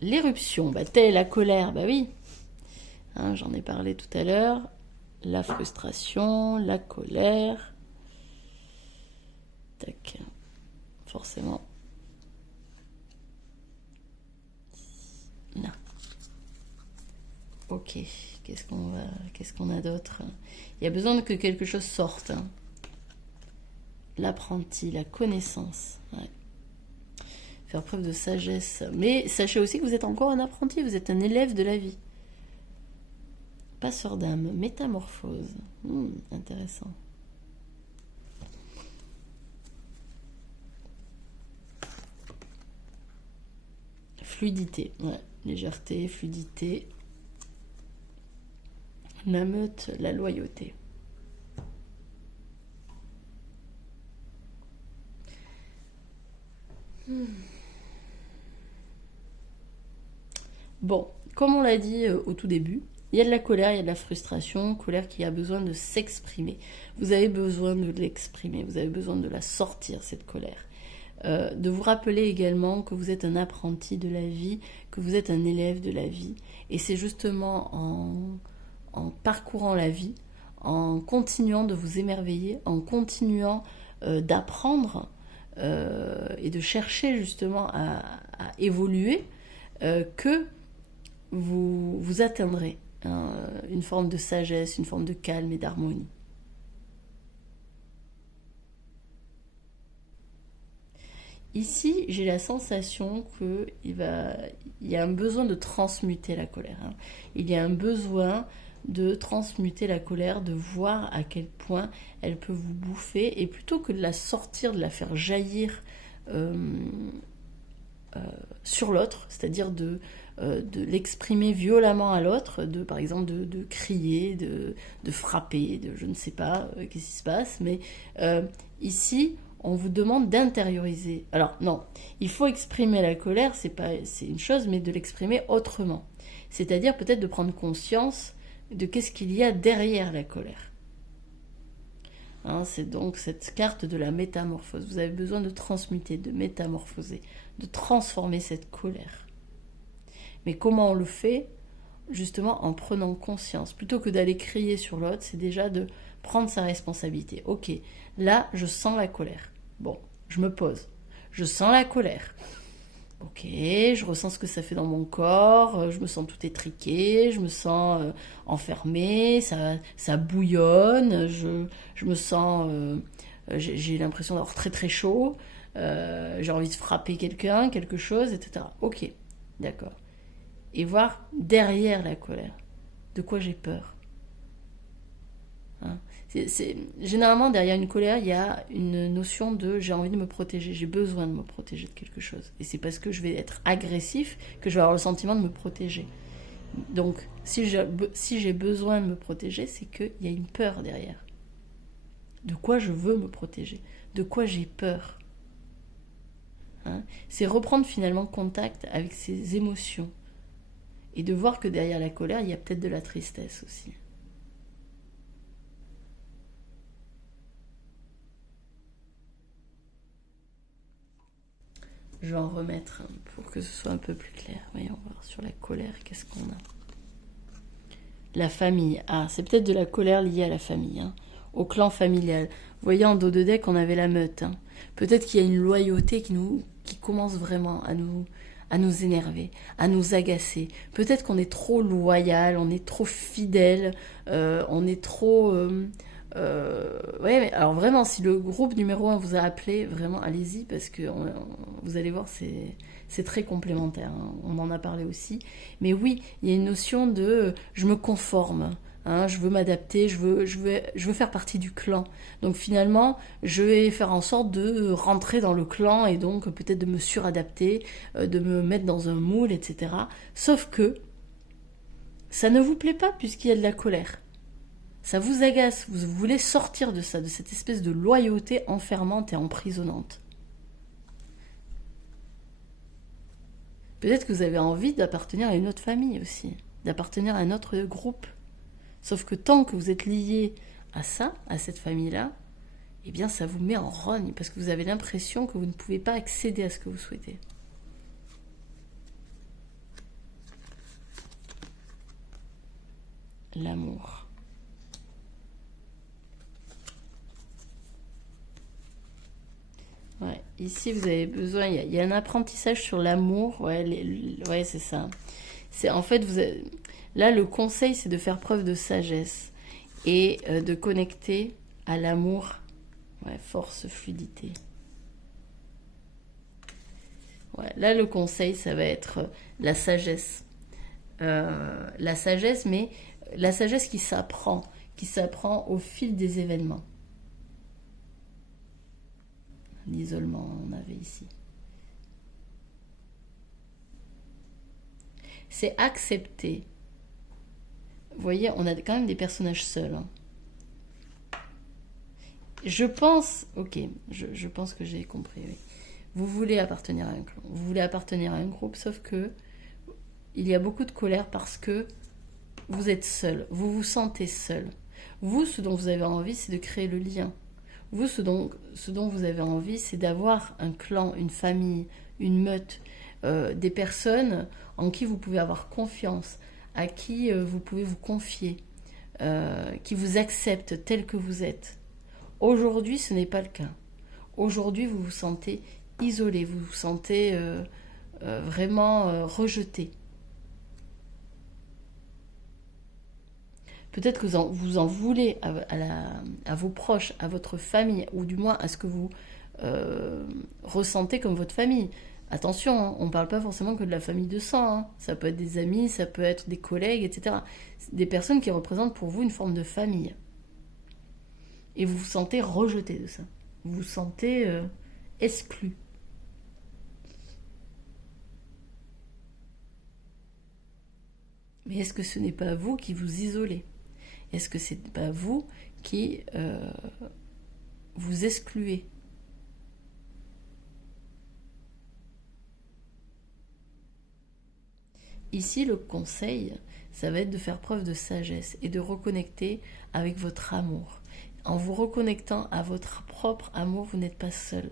L'éruption, telle la colère, oui. Hein, j'en ai parlé tout à l'heure. La frustration, la colère. Tac. Forcément. Non. Ok. Qu'est-ce qu'on a d'autre? Il y a besoin que quelque chose sorte. Hein. L'apprenti, la connaissance. Ouais. Faire preuve de sagesse. Mais sachez aussi que vous êtes encore un apprenti, vous êtes un élève de la vie. Passeur d'âme, métamorphose. Intéressant. Fluidité, ouais. Légèreté, fluidité. La meute, la loyauté. Bon, comme on l'a dit au tout début, il y a de la colère, il y a de la frustration, colère qui a besoin de s'exprimer. Vous avez besoin de l'exprimer, vous avez besoin de la sortir, cette colère. De vous rappeler également que vous êtes un apprenti de la vie, que vous êtes un élève de la vie. Et c'est justement en parcourant la vie, en continuant de vous émerveiller, en continuant d'apprendre et de chercher justement à évoluer, que vous atteindrez une forme de sagesse, une forme de calme et d'harmonie. Ici, j'ai la sensation qu'il y a un besoin de transmuter la colère. Hein. Il y a un besoin de transmuter la colère, de voir à quel point elle peut vous bouffer, et plutôt que de la sortir, de la faire jaillir sur l'autre, c'est-à-dire de l'exprimer violemment à l'autre, par exemple de crier, de frapper, je ne sais pas qu'est-ce qui se passe, mais ici, on vous demande d'intérioriser. Alors non, il faut exprimer la colère, c'est une chose, mais de l'exprimer autrement. C'est-à-dire peut-être de prendre conscience de qu'est-ce qu'il y a derrière la colère. Hein, c'est donc cette carte de la métamorphose. Vous avez besoin de transmuter, de métamorphoser, de transformer cette colère. Mais comment on le fait? Justement en prenant conscience. Plutôt que d'aller crier sur l'autre, c'est déjà de prendre sa responsabilité. Ok, là, je sens la colère. Bon, je me pose. Je sens la colère. Ok, je ressens ce que ça fait dans mon corps, je me sens tout étriqué, je me sens enfermé, ça bouillonne, je me sens... j'ai l'impression d'avoir très très chaud, j'ai envie de frapper quelqu'un, quelque chose, etc. Ok, d'accord. Et voir derrière la colère, de quoi j'ai peur. Hein, généralement, derrière une colère, il y a une notion de j'ai envie de me protéger, j'ai besoin de me protéger de quelque chose. Et c'est parce que je vais être agressif que je vais avoir le sentiment de me protéger. Donc, si j'ai besoin de me protéger, c'est qu'il y a une peur derrière. De quoi je veux me protéger? De quoi j'ai peur? Hein, c'est reprendre finalement contact avec ses émotions. Et de voir que derrière la colère, il y a peut-être de la tristesse aussi. Je vais en remettre pour que ce soit un peu plus clair. Voyons voir sur la colère, qu'est-ce qu'on a. La famille. Ah, c'est peut-être de la colère liée à la famille, hein, au clan familial. Vous voyez, en dos de deck, on avait la meute. Hein. Peut-être qu'il y a une loyauté qui commence vraiment à nous énerver, à nous agacer. Peut-être qu'on est trop loyal, on est trop fidèle, on est trop... ouais, mais alors vraiment, si le groupe numéro 1 vous a appelé, vraiment, allez-y, parce que vous allez voir, c'est très complémentaire, hein. On en a parlé aussi. Mais oui, il y a une notion de je me conforme. Hein, je veux m'adapter, je veux faire partie du clan. Donc finalement, je vais faire en sorte de rentrer dans le clan et donc peut-être de me suradapter, de me mettre dans un moule, etc. Sauf que ça ne vous plaît pas puisqu'il y a de la colère. Ça vous agace, vous voulez sortir de ça, de cette espèce de loyauté enfermante et emprisonnante. Peut-être que vous avez envie d'appartenir à une autre famille aussi, d'appartenir à un autre groupe. Sauf que tant que vous êtes lié à ça, à cette famille-là, eh bien ça vous met en rogne parce que vous avez l'impression que vous ne pouvez pas accéder à ce que vous souhaitez. L'amour. Ouais, ici vous avez besoin, il y a un apprentissage sur l'amour, ouais, ouais c'est ça. C'est en fait, là le conseil c'est de faire preuve de sagesse et de connecter à l'amour, ouais, force, fluidité. Ouais, là le conseil ça va être la sagesse. La sagesse, mais la sagesse qui s'apprend au fil des événements. L'isolement, on avait ici. C'est accepter. Vous voyez, on a quand même des personnages seuls. Hein. Je pense, ok, je pense que j'ai compris. Oui. Vous voulez appartenir à un clan, vous voulez appartenir à un groupe, sauf que il y a beaucoup de colère parce que vous êtes seul, vous vous sentez seul. Vous, ce dont vous avez envie, c'est de créer le lien. Vous, ce dont vous avez envie, c'est d'avoir un clan, une famille, une meute, des personnes en qui vous pouvez avoir confiance, à qui vous pouvez vous confier, qui vous acceptent tel que vous êtes. Aujourd'hui, ce n'est pas le cas. Aujourd'hui, vous vous sentez isolé, vous vous sentez vraiment rejeté. Peut-être que vous en voulez à vos proches, à votre famille, ou du moins à ce que vous ressentez comme votre famille. Attention, hein, on ne parle pas forcément que de la famille de sang. Hein. Ça peut être des amis, ça peut être des collègues, etc. Des personnes qui représentent pour vous une forme de famille. Et vous vous sentez rejeté de ça. Vous vous sentez exclu. Mais est-ce que ce n'est pas vous qui vous isolez? Est-ce que ce n'est pas vous qui vous excluez? Ici, le conseil, ça va être de faire preuve de sagesse et de reconnecter avec votre amour. En vous reconnectant à votre propre amour, vous n'êtes pas seul.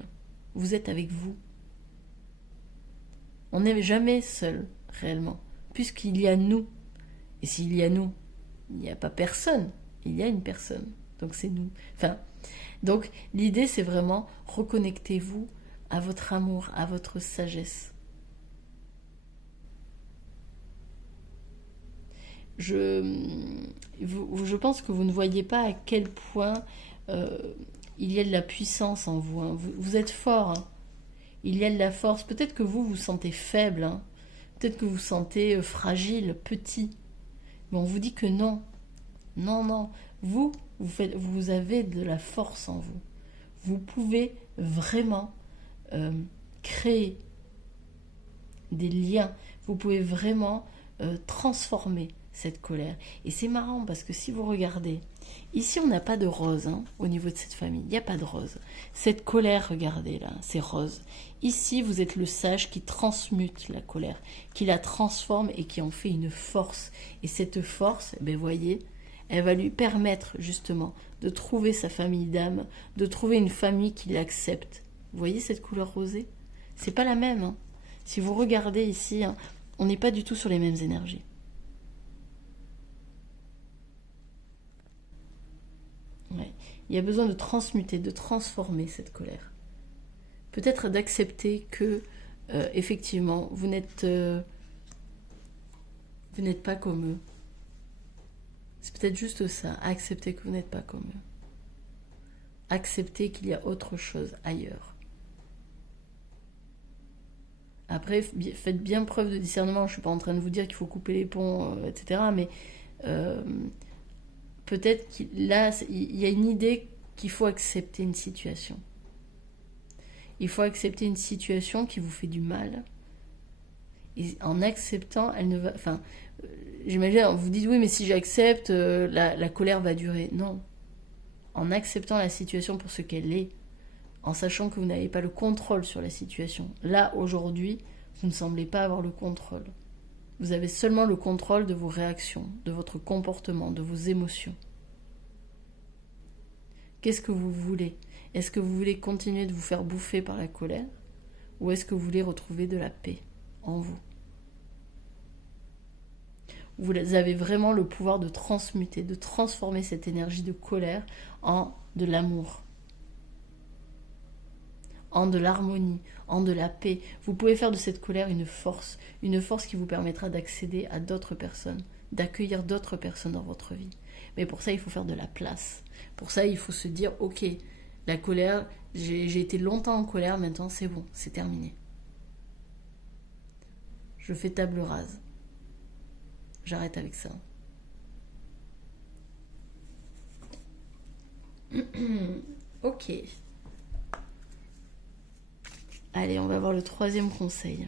Vous êtes avec vous. On n'est jamais seul, réellement, puisqu'il y a nous. Et s'il y a nous, il n'y a pas personne. Il y a une personne. Donc c'est nous. Enfin, donc l'idée, c'est vraiment reconnectez-vous à votre amour, à votre sagesse. Je pense que vous ne voyez pas à quel point il y a de la puissance en vous. Hein. Vous êtes fort. Hein. Il y a de la force. Peut-être que vous vous sentez faible. Hein. Peut-être que vous vous sentez fragile, petit. Mais on vous dit que non. Non, non. Vous avez de la force en vous. Vous pouvez vraiment créer des liens. Vous pouvez vraiment transformer cette colère. Et c'est marrant parce que si vous regardez, ici on n'a pas de rose hein, au niveau de cette famille. Il n'y a pas de rose. Cette colère, regardez là, c'est rose. Ici, vous êtes le sage qui transmute la colère, qui la transforme et qui en fait une force. Et cette force, ben voyez, elle va lui permettre justement de trouver sa famille d'âme, de trouver une famille qui l'accepte. Vous voyez cette couleur rosée? C'est pas la même. Hein. Si vous regardez ici, hein, on n'est pas du tout sur les mêmes énergies. Ouais. Il y a besoin de transmuter, de transformer cette colère. Peut-être d'accepter que effectivement, vous n'êtes pas comme eux. C'est peut-être juste ça, accepter que vous n'êtes pas comme eux. Accepter qu'il y a autre chose ailleurs. Après, faites bien preuve de discernement. Je ne suis pas en train de vous dire qu'il faut couper les ponts, etc. Mais euh, peut-être qu'il là, il y a une idée qu'il faut accepter une situation. Il faut accepter une situation qui vous fait du mal. Et en acceptant, elle ne va... Enfin, j'imagine, vous dites, oui, mais si j'accepte, la colère va durer. Non. En acceptant la situation pour ce qu'elle est, en sachant que vous n'avez pas le contrôle sur la situation. Là, aujourd'hui, vous ne semblez pas avoir le contrôle. Vous avez seulement le contrôle de vos réactions, de votre comportement, de vos émotions. Qu'est-ce que vous voulez? Est-ce que vous voulez continuer de vous faire bouffer par la colère? Ou est-ce que vous voulez retrouver de la paix en vous? Vous avez vraiment le pouvoir de transmuter, de transformer cette énergie de colère en de l'amour, en de l'harmonie, en de la paix. Vous pouvez faire de cette colère une force qui vous permettra d'accéder à d'autres personnes, d'accueillir d'autres personnes dans votre vie. Mais pour ça, il faut faire de la place. Pour ça, il faut se dire, ok, la colère, j'ai été longtemps en colère, maintenant c'est bon, c'est terminé. Je fais table rase. J'arrête avec ça. Ok. Allez, on va voir le troisième conseil.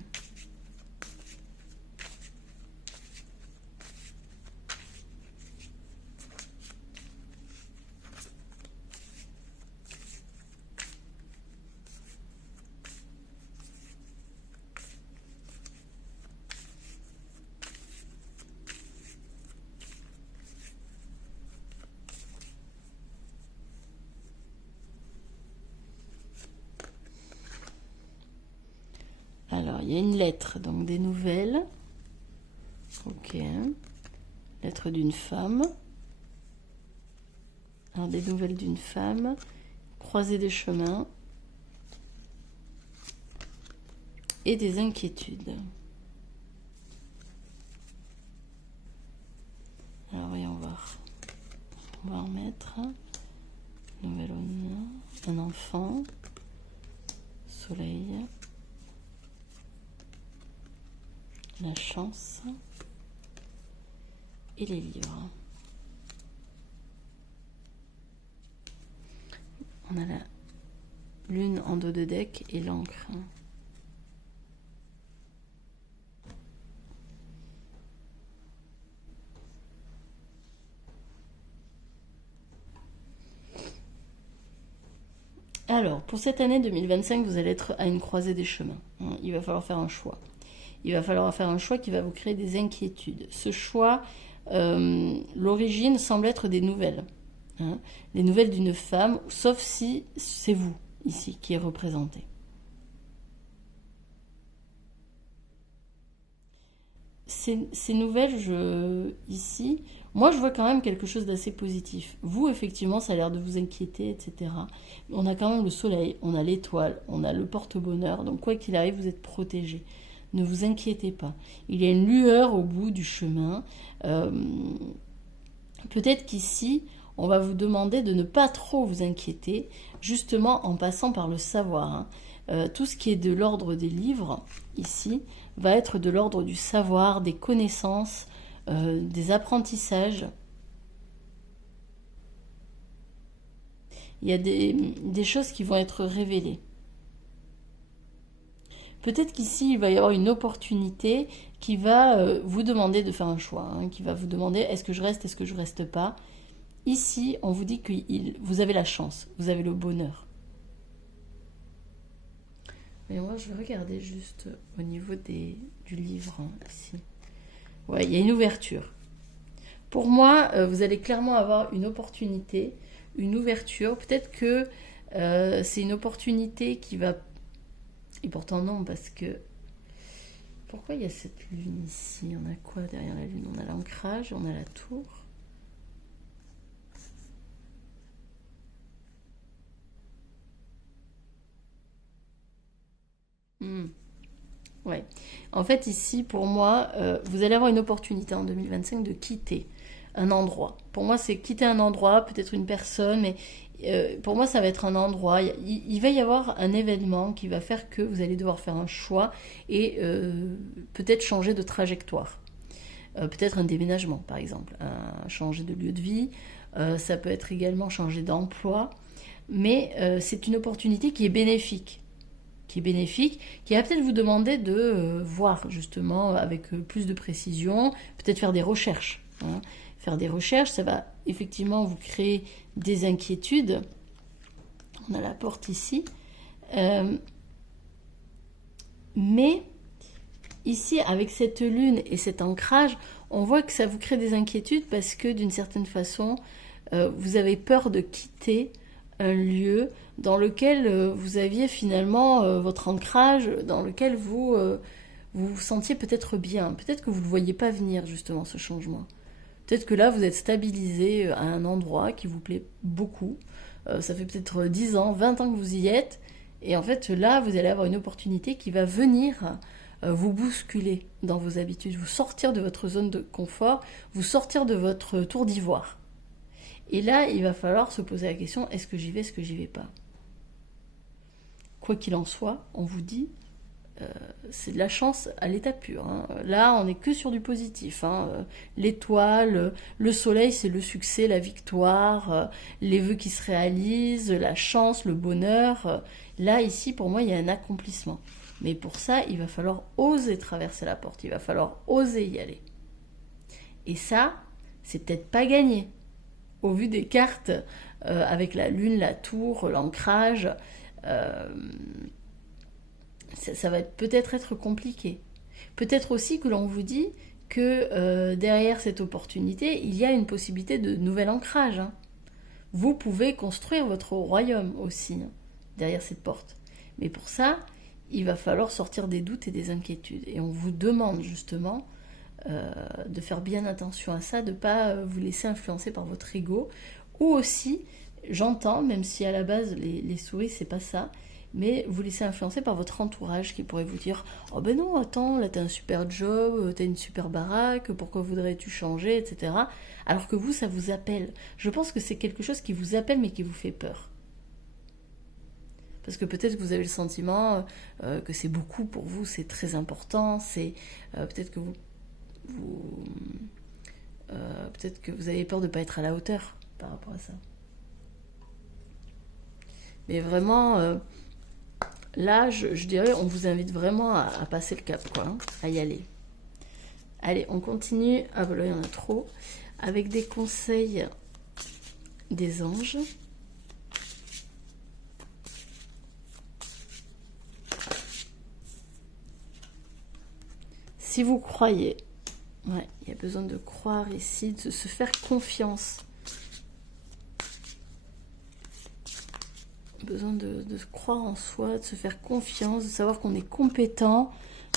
Alors, il y a une lettre, donc des nouvelles. Ok. Lettre d'une femme. Alors, des nouvelles d'une femme. Croisée des chemins. Et des inquiétudes. Alors, voyons voir. On va en mettre. Nouvelle honneur. Un enfant. Soleil. La chance et les livres. On a la lune en dos de deck et l'encre. Alors, pour cette année 2025, vous allez être à une croisée des chemins. Il va falloir faire un choix. Il va falloir faire un choix qui va vous créer des inquiétudes. Ce choix, l'origine semble être des nouvelles. Les nouvelles d'une femme, sauf si c'est vous, ici, qui est représenté. Ces nouvelles, ici, moi je vois quand même quelque chose d'assez positif. Vous, effectivement, ça a l'air de vous inquiéter, etc. On a quand même le soleil, on a l'étoile, on a le porte-bonheur. Donc quoi qu'il arrive, vous êtes protégé. Ne vous inquiétez pas. Il y a une lueur au bout du chemin. Peut-être qu'ici, on va vous demander de ne pas trop vous inquiéter, justement en passant par le savoir. Tout ce qui est de l'ordre des livres, ici, va être de l'ordre du savoir, des connaissances, des apprentissages. Il y a des choses qui vont être révélées. Peut-être qu'ici, il va y avoir une opportunité qui va vous demander de faire un choix, qui va vous demander est-ce que je reste, est-ce que je reste pas. Ici, on vous dit que vous avez la chance, vous avez le bonheur. Mais moi, je vais regarder juste au niveau du livre, ici. Ouais, il y a une ouverture. Pour moi, vous allez clairement avoir une opportunité, une ouverture. Peut-être que c'est une opportunité qui va... Et pourtant non, parce que... Pourquoi il y a cette lune ici? On a quoi derrière la lune? On a l'ancrage, on a la tour. Ouais. En fait, ici, pour moi, vous allez avoir une opportunité en 2025 de quitter un endroit. Pour moi, c'est quitter un endroit, peut-être une personne, mais pour moi, ça va être un endroit. Il va y avoir un événement qui va faire que vous allez devoir faire un choix et peut-être changer de trajectoire. Peut-être un déménagement, par exemple, changer de lieu de vie. Ça peut être également changer d'emploi. Mais c'est une opportunité qui est bénéfique, qui va peut-être vous demander de voir justement avec plus de précision, peut-être faire des recherches. Hein. Faire des recherches, ça va effectivement vous créer des inquiétudes. On a la porte ici. Mais ici, avec cette lune et cet ancrage, on voit que ça vous crée des inquiétudes parce que d'une certaine façon, vous avez peur de quitter un lieu dans lequel vous aviez finalement votre ancrage, dans lequel vous sentiez peut-être bien. Peut-être que vous ne le voyez pas venir justement ce changement. Peut-être que là vous êtes stabilisé à un endroit qui vous plaît beaucoup. Ça fait peut-être 10 ans, 20 ans que vous y êtes. Et en fait là vous allez avoir une opportunité qui va venir vous bousculer dans vos habitudes, vous sortir de votre zone de confort, vous sortir de votre tour d'ivoire. Et là, il va falloir se poser la question, est-ce que j'y vais, est-ce que j'y vais pas? Quoi qu'il en soit, on vous dit, c'est de la chance à l'état pur. Hein. Là, on n'est que sur du positif. Hein. L'étoile, le soleil, c'est le succès, la victoire, les vœux qui se réalisent, la chance, le bonheur. Là, ici, pour moi, il y a un accomplissement. Mais pour ça, il va falloir oser traverser la porte, il va falloir oser y aller. Et ça, c'est peut-être pas gagné. Au vu des cartes, avec la lune, la tour, l'ancrage, ça va peut-être être compliqué. Peut-être aussi que l'on vous dit que derrière cette opportunité, il y a une possibilité de nouvel ancrage. Hein. Vous pouvez construire votre royaume aussi, hein, derrière cette porte. Mais pour ça, il va falloir sortir des doutes et des inquiétudes. Et on vous demande justement de faire bien attention à ça, de ne pas vous laisser influencer par votre ego. Ou aussi, j'entends, même si à la base les souris c'est pas ça, mais vous laissez influencer par votre entourage qui pourrait vous dire « Oh ben non, attends, là t'as un super job, t'as une super baraque, pourquoi voudrais-tu changer, etc. » Alors que vous, ça vous appelle. Je pense que c'est quelque chose qui vous appelle mais qui vous fait peur. Parce que peut-être que vous avez le sentiment que c'est beaucoup pour vous, c'est très important, c'est peut-être que peut-être que vous avez peur de ne pas être à la hauteur par rapport à ça. Mais vraiment, là, je dirais, on vous invite vraiment à passer le cap, quoi, hein, à y aller. Allez, on continue. Ah, voilà, il y en a trop. Avec des conseils des anges. Si vous croyez, ouais, il y a besoin de croire ici, de se faire confiance. Besoin de croire en soi, de se faire confiance, de savoir qu'on est compétent.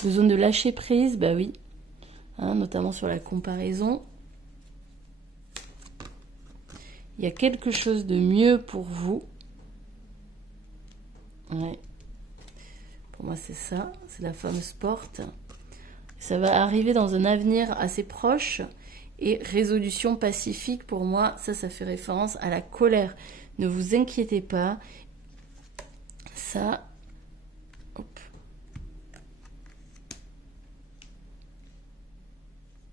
Besoin de lâcher prise, bah oui, hein, notamment sur la comparaison. Il y a quelque chose de mieux pour vous. Ouais. Pour moi, c'est ça, c'est la fameuse porte. Ça va arriver dans un avenir assez proche. Et résolution pacifique, pour moi, ça fait référence à la colère. Ne vous inquiétez pas. Ça, hop.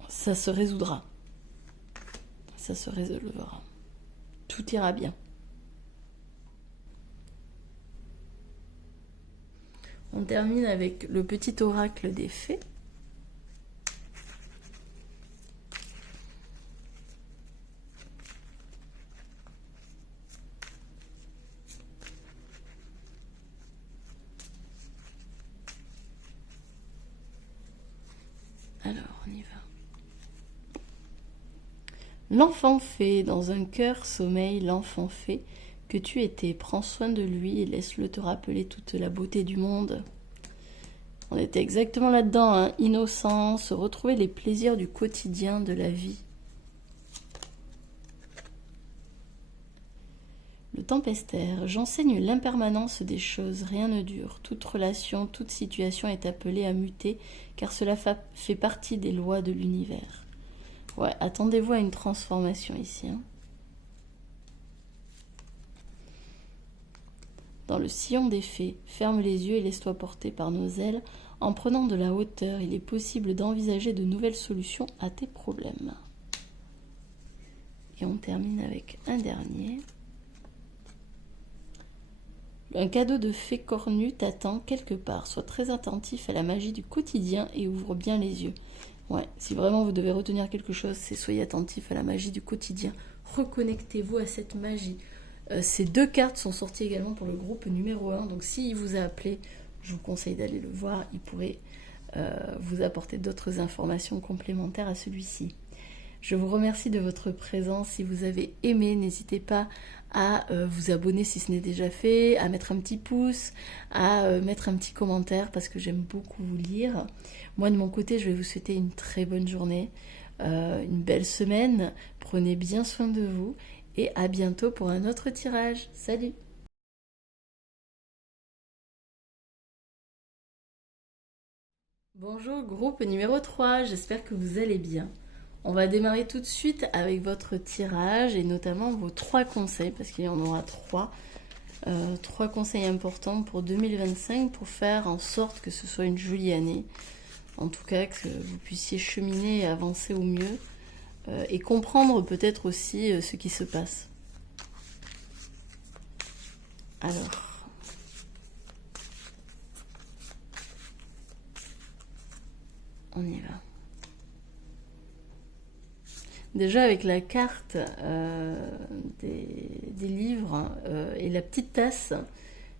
Ça se résoudra. Ça se résolvera. Tout ira bien. On termine avec le petit oracle des fées. Alors, on y va. L'enfant fée, dans un cœur sommeille l'enfant fée que tu étais. Prends soin de lui et laisse-le te rappeler toute la beauté du monde. On était exactement là-dedans, hein. Innocence, retrouver les plaisirs du quotidien de la vie. Le tempestaire, j'enseigne l'impermanence des choses, rien ne dure. Toute relation, toute situation est appelée à muter, car cela fait partie des lois de l'univers. Ouais, attendez-vous à une transformation ici. Hein. Dans le sillon des fées, ferme les yeux et laisse-toi porter par nos ailes. En prenant de la hauteur, il est possible d'envisager de nouvelles solutions à tes problèmes. Et on termine avec un dernier. Un cadeau de fée cornue t'attend quelque part. Sois très attentif à la magie du quotidien et ouvre bien les yeux. Ouais, si vraiment vous devez retenir quelque chose, c'est soyez attentif à la magie du quotidien. Reconnectez-vous à cette magie. Ces deux cartes sont sorties également pour le groupe numéro 1. Donc s'il vous a appelé, je vous conseille d'aller le voir. Il pourrait vous apporter d'autres informations complémentaires à celui-ci. Je vous remercie de votre présence. Si vous avez aimé, n'hésitez pas à vous abonner si ce n'est déjà fait, à mettre un petit pouce, à mettre un petit commentaire parce que j'aime beaucoup vous lire. Moi de mon côté, je vais vous souhaiter une très bonne journée, une belle semaine. Prenez bien soin de vous et à bientôt pour un autre tirage. Salut! Bonjour groupe numéro 3, j'espère que vous allez bien. On va démarrer tout de suite avec votre tirage et notamment vos 3 conseils, parce qu'il y en aura 3. 3 conseils importants pour 2025 pour faire en sorte que ce soit une jolie année. En tout cas, que vous puissiez cheminer et avancer au mieux et comprendre peut-être aussi ce qui se passe. Alors, on y va. Déjà avec la carte des livres et la petite tasse,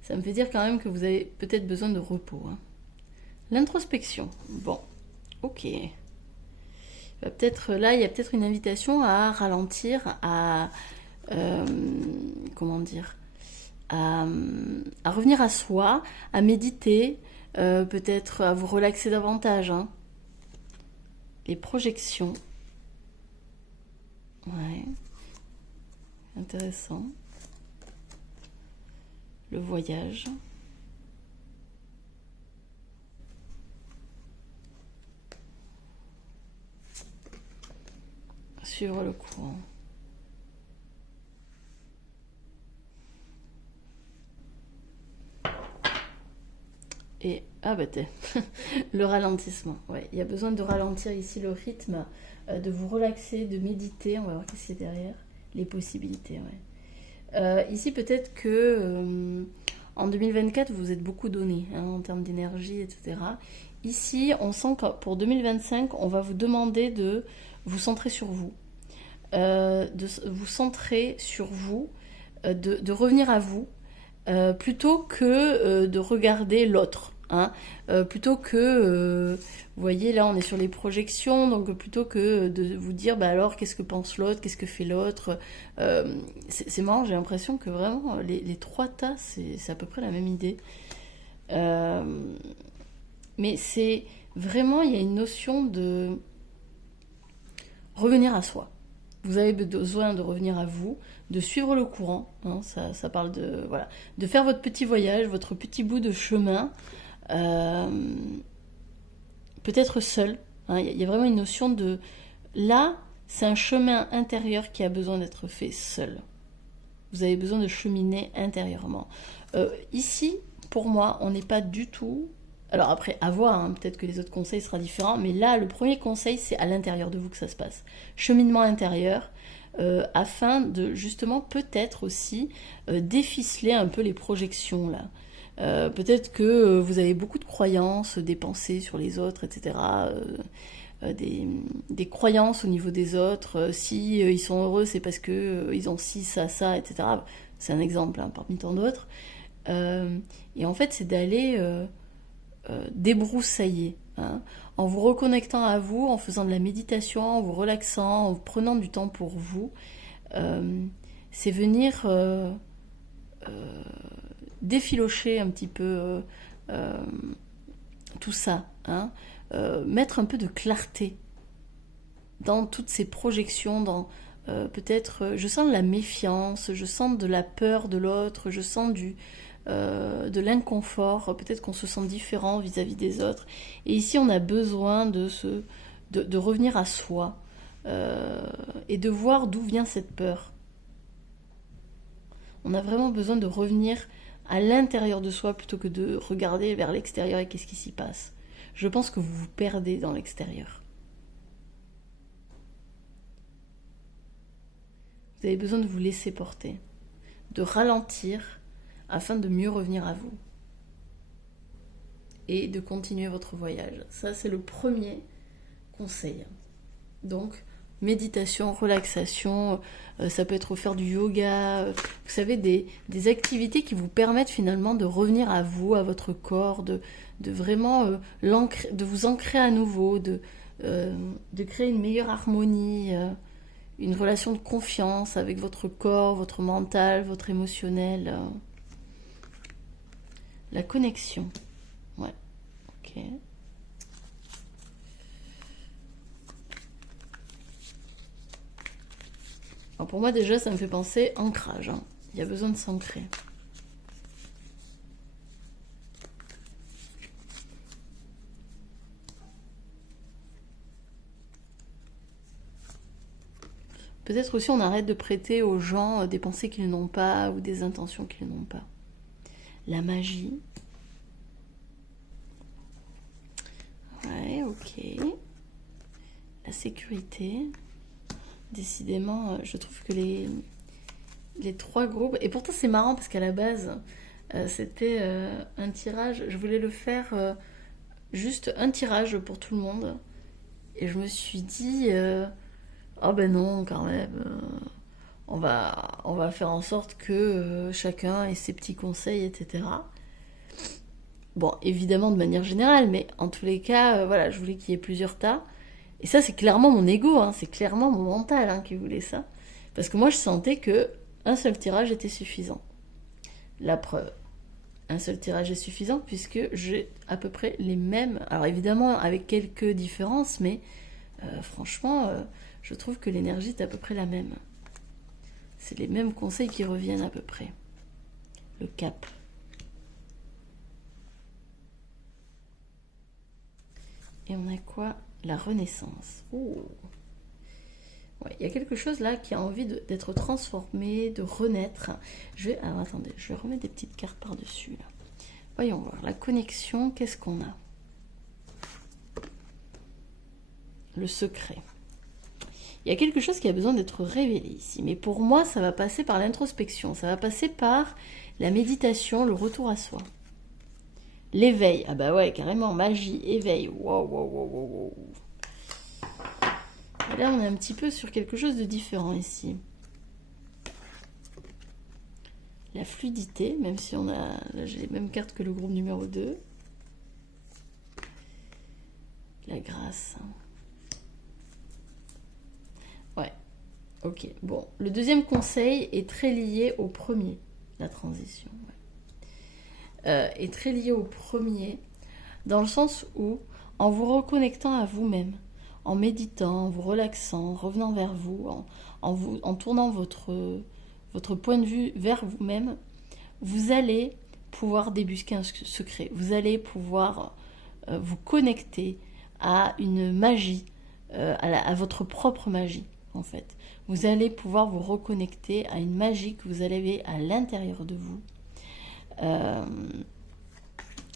ça me fait dire quand même que vous avez peut-être besoin de repos. Hein. L'introspection, bon, ok. Peut-être là, il y a peut-être une invitation à ralentir, à comment dire, à revenir à soi, à méditer, peut-être à vous relaxer davantage. Hein. Les projections. Ouais, intéressant. Le voyage. Suivre le courant. Et, ah bah t'es, le ralentissement. Ouais, il y a besoin de ralentir ici le rythme, de vous relaxer, de méditer. On va voir qu'est-ce qu'il y a derrière. Les possibilités, ouais. Ici, peut-être que en 2024, vous êtes beaucoup donné hein, en termes d'énergie, etc. Ici, on sent que pour 2025, on va vous demander de vous centrer sur vous. De vous centrer sur vous, de revenir à vous, plutôt que de regarder l'autre. Hein, plutôt que, vous voyez là on est sur les projections, donc plutôt que de vous dire bah alors qu'est-ce que pense l'autre, qu'est-ce que fait l'autre, c'est marrant, j'ai l'impression que vraiment les 3 tas c'est à peu près la même idée. Mais c'est vraiment, il y a une notion de revenir à soi. Vous avez besoin de revenir à vous, de suivre le courant. Hein, ça parle de voilà, de faire votre petit voyage, votre petit bout de chemin, peut-être seul. Hein, y a vraiment une notion de là, c'est un chemin intérieur qui a besoin d'être fait seul. Vous avez besoin de cheminer intérieurement. Ici, pour moi, on n'est pas du tout. Alors après, à voir, hein, peut-être que les autres conseils seront différents, mais là, le premier conseil, c'est à l'intérieur de vous que ça se passe. Cheminement intérieur, afin de justement peut-être aussi déficeler un peu les projections là. Peut-être que vous avez beaucoup de croyances, des pensées sur les autres, etc. Des croyances au niveau des autres. Si ils sont heureux, c'est parce que ils ont ci, ça, etc. C'est un exemple hein, parmi tant d'autres. Et en fait, c'est d'aller débroussailler. Hein, en vous reconnectant à vous, en faisant de la méditation, en vous relaxant, en prenant du temps pour vous, c'est venir défilocher un petit peu tout ça, hein, mettre un peu de clarté dans toutes ces projections, dans peut-être, je sens de la méfiance, je sens de la peur de l'autre, je sens de l'inconfort, peut-être qu'on se sent différent vis-à-vis des autres. Et ici, on a besoin de revenir à soi et de voir d'où vient cette peur. On a vraiment besoin de revenir à l'intérieur de soi plutôt que de regarder vers l'extérieur et qu'est-ce qui s'y passe. Je pense que vous vous perdez dans l'extérieur. Vous avez besoin de vous laisser porter, de ralentir afin de mieux revenir à vous et de continuer votre voyage. Ça, c'est le premier conseil. Donc, méditation, relaxation, ça peut être faire du yoga, vous savez, des activités qui vous permettent finalement de revenir à vous, à votre corps, de vraiment de vous ancrer à nouveau, de créer une meilleure harmonie, une relation de confiance avec votre corps, votre mental, votre émotionnel. La connexion. Ouais, ok. Alors pour moi déjà ça me fait penser ancrage, hein. Il y a besoin de s'ancrer. Peut-être aussi on arrête de prêter aux gens des pensées qu'ils n'ont pas ou des intentions qu'ils n'ont pas. La magie. Ouais, ok. La sécurité. Décidément, je trouve que les trois groupes... Et pourtant c'est marrant parce qu'à la base, c'était un tirage. Je voulais le faire juste un tirage pour tout le monde. Et je me suis dit... oh ben non, quand même. On va faire en sorte que chacun ait ses petits conseils, etc. Bon, évidemment de manière générale, mais en tous les cas, voilà, je voulais qu'il y ait plusieurs tas. Et ça, c'est clairement mon ego, hein, c'est clairement mon mental qui voulait ça. Parce que moi, je sentais que un seul tirage était suffisant. La preuve, un seul tirage est suffisant puisque j'ai à peu près les mêmes... Alors évidemment, avec quelques différences, mais franchement, je trouve que l'énergie est à peu près la même. C'est les mêmes conseils qui reviennent à peu près. Le cap. Et on a quoi? La renaissance. Oh. Ouais, il y a quelque chose là qui a envie d'être transformé, de renaître. Alors attendez, je vais remettre des petites cartes par-dessus. Voyons voir. La connexion, qu'est-ce qu'on a? Le secret. Il y a quelque chose qui a besoin d'être révélé ici. Mais pour moi, ça va passer par l'introspection. Ça va passer par la méditation, le retour à soi. L'éveil. Ah bah ouais, carrément. Magie, éveil. Wow, wow, wow, wow, wow. Et là, on est un petit peu sur quelque chose de différent ici. La fluidité, même si on a... Là, j'ai les mêmes cartes que le groupe numéro 2. La grâce. Ouais. Ok. Bon. Le deuxième conseil est très lié au premier. La transition. Ouais. Est très lié au premier. Dans le sens où, en vous reconnectant à vous-même, en méditant, en vous relaxant, en revenant vers vous, en tournant votre point de vue vers vous-même, vous allez pouvoir débusquer un secret. Vous allez pouvoir vous connecter à une magie, à votre propre magie, en fait. Vous allez pouvoir vous reconnecter à une magie que vous avez à l'intérieur de vous.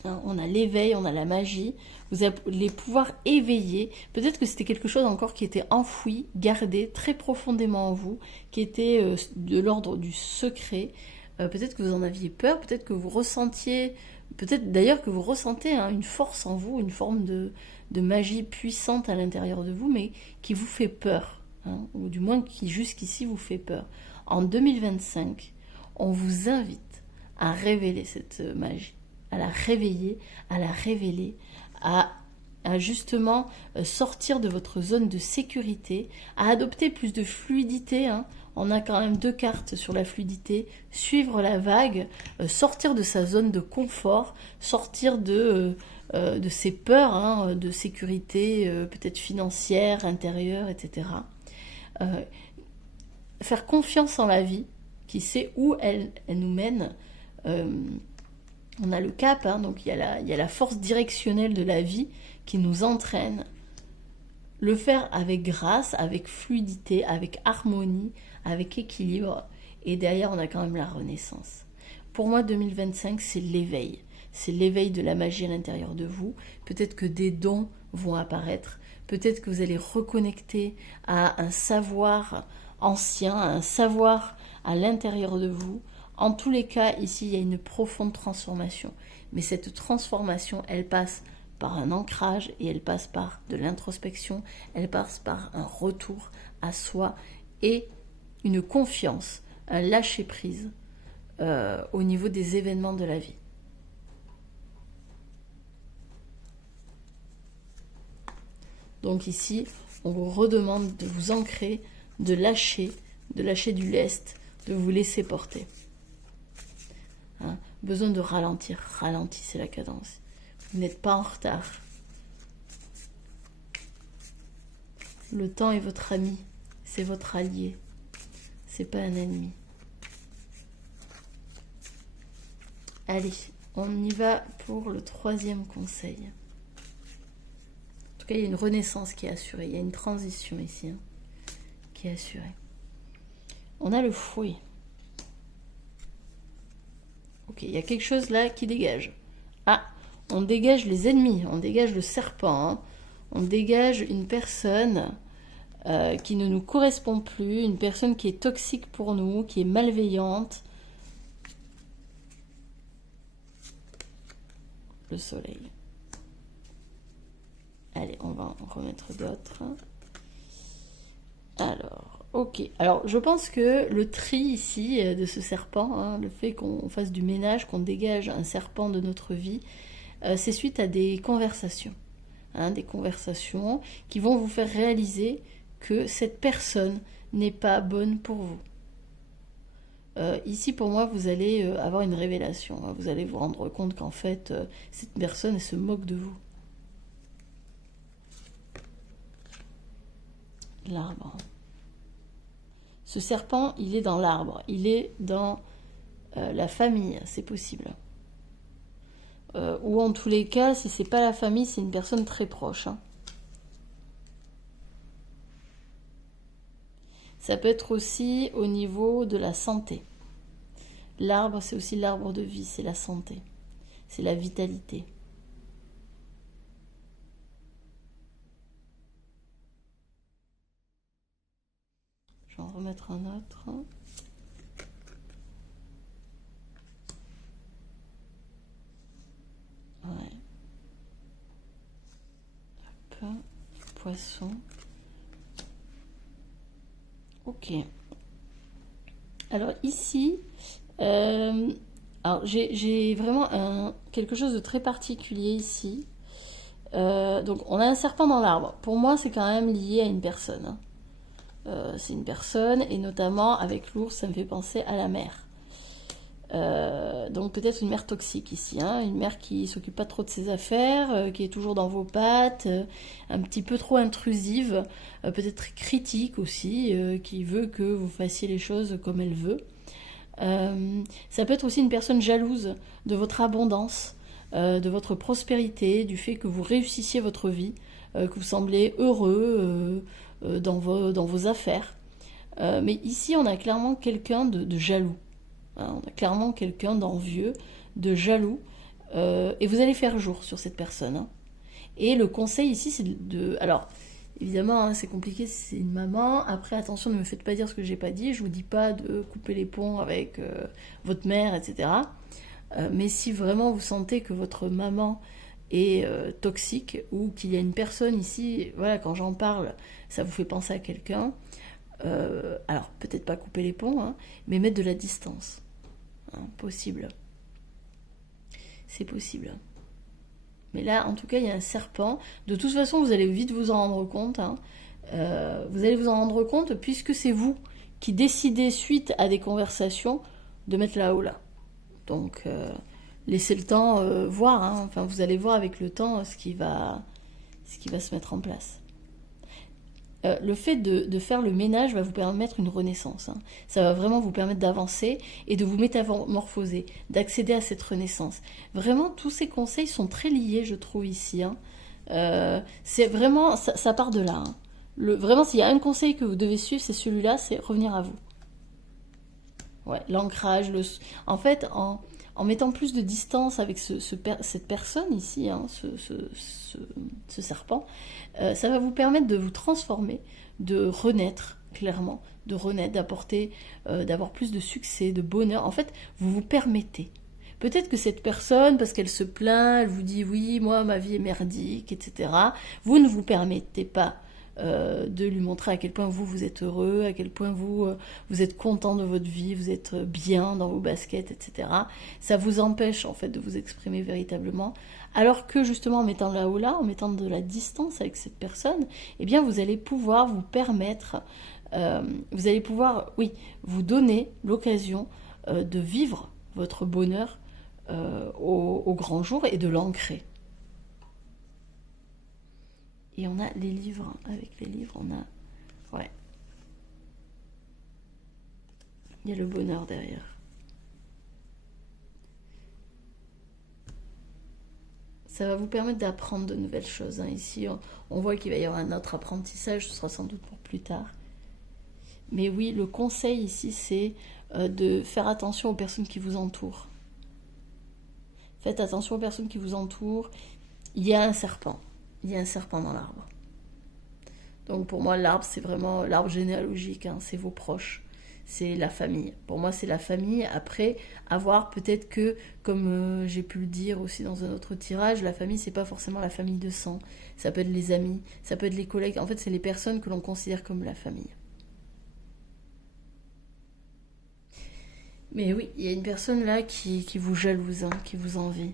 On a l'éveil, on a la magie, vous allez pouvoir éveiller. Peut-être que c'était quelque chose encore qui était enfoui, gardé très profondément en vous, qui était de l'ordre du secret. Peut-être que vous en aviez peur, peut-être que vous ressentiez, peut-être d'ailleurs que vous ressentez une force en vous, une forme de magie puissante à l'intérieur de vous, mais qui vous fait peur, ou du moins qui jusqu'ici vous fait peur. En 2025, on vous invite à révéler cette magie, à la réveiller, à la révéler, à justement sortir de votre zone de sécurité, à adopter plus de fluidité. On a quand même 2 cartes sur la fluidité, suivre la vague, sortir de sa zone de confort, sortir de ses peurs de sécurité, peut-être financière, intérieure, etc. faire confiance en la vie, qui sait où elle nous mène. On a le cap, hein, donc il y a la force directionnelle de la vie qui nous entraîne. Le faire avec grâce, avec fluidité, avec harmonie, avec équilibre. Et derrière, on a quand même la renaissance. Pour moi, 2025, c'est l'éveil. C'est l'éveil de la magie à l'intérieur de vous. Peut-être que des dons vont apparaître. Peut-être que vous allez reconnecter à un savoir ancien, à un savoir à l'intérieur de vous. En tous les cas, ici, il y a une profonde transformation. Mais cette transformation, elle passe par un ancrage et elle passe par de l'introspection, elle passe par un retour à soi et une confiance, un lâcher-prise au niveau des événements de la vie. Donc ici, on vous redemande de vous ancrer, de lâcher du lest, de vous laisser porter. Hein, besoin de ralentir, ralentissez la cadence. Vous n'êtes pas en retard. Le temps est votre ami, c'est votre allié, c'est pas un ennemi. Allez, on y va pour le 3e conseil. En tout cas, il y a une renaissance qui est assurée, il y a une transition ici, hein, qui est assurée. On a le fouet. Ok, il y a quelque chose là qui dégage. Ah, on dégage les ennemis, on dégage le serpent, hein. On dégage une personne qui ne nous correspond plus, une personne qui est toxique pour nous, qui est malveillante. Le soleil. Allez, on va en remettre d'autres. Alors, ok. Alors, je pense que le tri ici de ce serpent, hein, le fait qu'on fasse du ménage, qu'on dégage un serpent de notre vie, c'est suite à des conversations. Hein, des conversations qui vont vous faire réaliser que cette personne n'est pas bonne pour vous. Ici, pour moi, vous allez avoir une révélation. Hein. Vous allez vous rendre compte qu'en fait, cette personne, elle se moque de vous. L'arbre. Ce serpent, il est dans l'arbre. Il est dans la famille, c'est possible. Ou en tous les cas, si c'est pas la famille, c'est une personne très proche. Hein. Ça peut être aussi au niveau de la santé. L'arbre, c'est aussi l'arbre de vie, c'est la santé, c'est la vitalité. Je vais en remettre un autre. Ouais. Hop. Poisson. Ok. Alors ici, alors j'ai vraiment quelque chose de très particulier ici. Donc on a un serpent dans l'arbre. Pour moi, c'est quand même lié à une personne. Hein. C'est une personne, et notamment avec l'ours, ça me fait penser à la mère. Donc peut-être une mère toxique ici, hein, une mère qui s'occupe pas trop de ses affaires, qui est toujours dans vos pattes, un petit peu trop intrusive, peut-être très critique aussi, qui veut que vous fassiez les choses comme elle veut. Ça peut être aussi une personne jalouse de votre abondance, de votre prospérité, du fait que vous réussissiez votre vie, que vous semblez heureux dans vos affaires. Mais ici, on a clairement quelqu'un de jaloux. Hein, on a clairement quelqu'un d'envieux, de jaloux. Et vous allez faire jour sur cette personne. Hein. Et le conseil ici, c'est de... Alors, évidemment, hein, c'est compliqué si c'est une maman. Après, attention, ne me faites pas dire ce que j'ai pas dit. Je vous dis pas de couper les ponts avec votre mère, etc. Mais si vraiment vous sentez que votre maman est toxique ou qu'il y a une personne ici, voilà, quand j'en parle, ça vous fait penser à quelqu'un, alors peut-être pas couper les ponts, hein, mais mettre de la distance. Hein, possible. C'est possible. Mais là, en tout cas, il y a un serpent. De toute façon, vous allez vite vous en rendre compte. Hein. Vous allez vous en rendre compte puisque c'est vous qui décidez, suite à des conversations, de mettre là-haut là. Donc, laissez le temps voir. Hein. Enfin, vous allez voir avec le temps ce qui va se mettre en place. le fait de faire le ménage va vous permettre une renaissance, hein. Ça va vraiment vous permettre d'avancer et de vous métamorphoser, d'accéder à cette renaissance. Vraiment, tous ces conseils sont très liés, je trouve, ici, hein. C'est vraiment, ça part de là, hein. Vraiment, s'il y a un conseil que vous devez suivre, c'est celui-là, c'est revenir à vous. Ouais, l'ancrage, en fait, en mettant plus de distance avec cette personne ici, hein, ce serpent, ça va vous permettre de vous transformer, de renaître clairement, de renaître, d'apporter, d'avoir plus de succès, de bonheur. En fait, vous vous permettez. Peut-être que cette personne, parce qu'elle se plaint, elle vous dit oui, moi ma vie est merdique, etc. Vous ne vous permettez pas de lui montrer à quel point vous êtes heureux, à quel point vous êtes content de votre vie, vous êtes bien dans vos baskets, etc. Ça vous empêche en fait de vous exprimer véritablement. Alors que justement en mettant là-haut-là, en mettant de la distance avec cette personne, eh bien vous allez pouvoir vous permettre, vous allez pouvoir, oui, vous donner l'occasion de vivre votre bonheur au grand jour et de l'ancrer. Et on a les livres. Avec les livres, on a... Ouais. Il y a le bonheur derrière. Ça va vous permettre d'apprendre de nouvelles choses, hein. Ici, on voit qu'il va y avoir un autre apprentissage. Ce sera sans doute pour plus tard. Mais oui, le conseil ici, c'est de faire attention aux personnes qui vous entourent. Faites attention aux personnes qui vous entourent. Il y a un serpent. Il y a un serpent dans l'arbre. Donc pour moi, l'arbre, c'est vraiment l'arbre généalogique, hein, c'est vos proches, c'est la famille. Pour moi, c'est la famille. Après, avoir peut-être que, comme j'ai pu le dire aussi dans un autre tirage, la famille, c'est pas forcément la famille de sang. Ça peut être les amis, ça peut être les collègues. En fait, c'est les personnes que l'on considère comme la famille. Mais oui, il y a une personne là qui vous jalouse, hein, qui vous envie.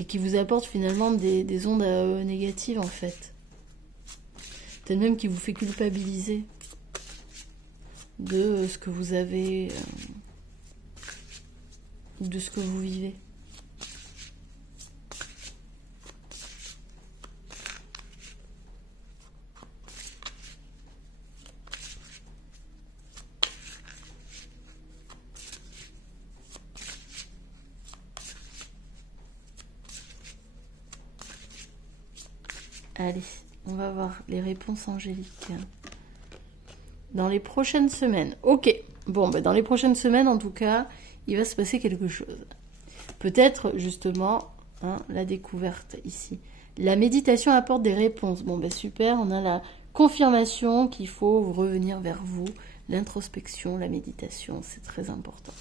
Et qui vous apporte finalement des ondes négatives en fait. Peut-être même qui vous fait culpabiliser de ce que vous avez, de ce que vous vivez. Allez, on va voir les réponses angéliques. Dans les prochaines semaines. Ok. Bon, dans les prochaines semaines, en tout cas, il va se passer quelque chose. Peut-être, justement, hein, la découverte ici. La méditation apporte des réponses. Bon, super, on a la confirmation qu'il faut revenir vers vous. L'introspection, la méditation, c'est très important.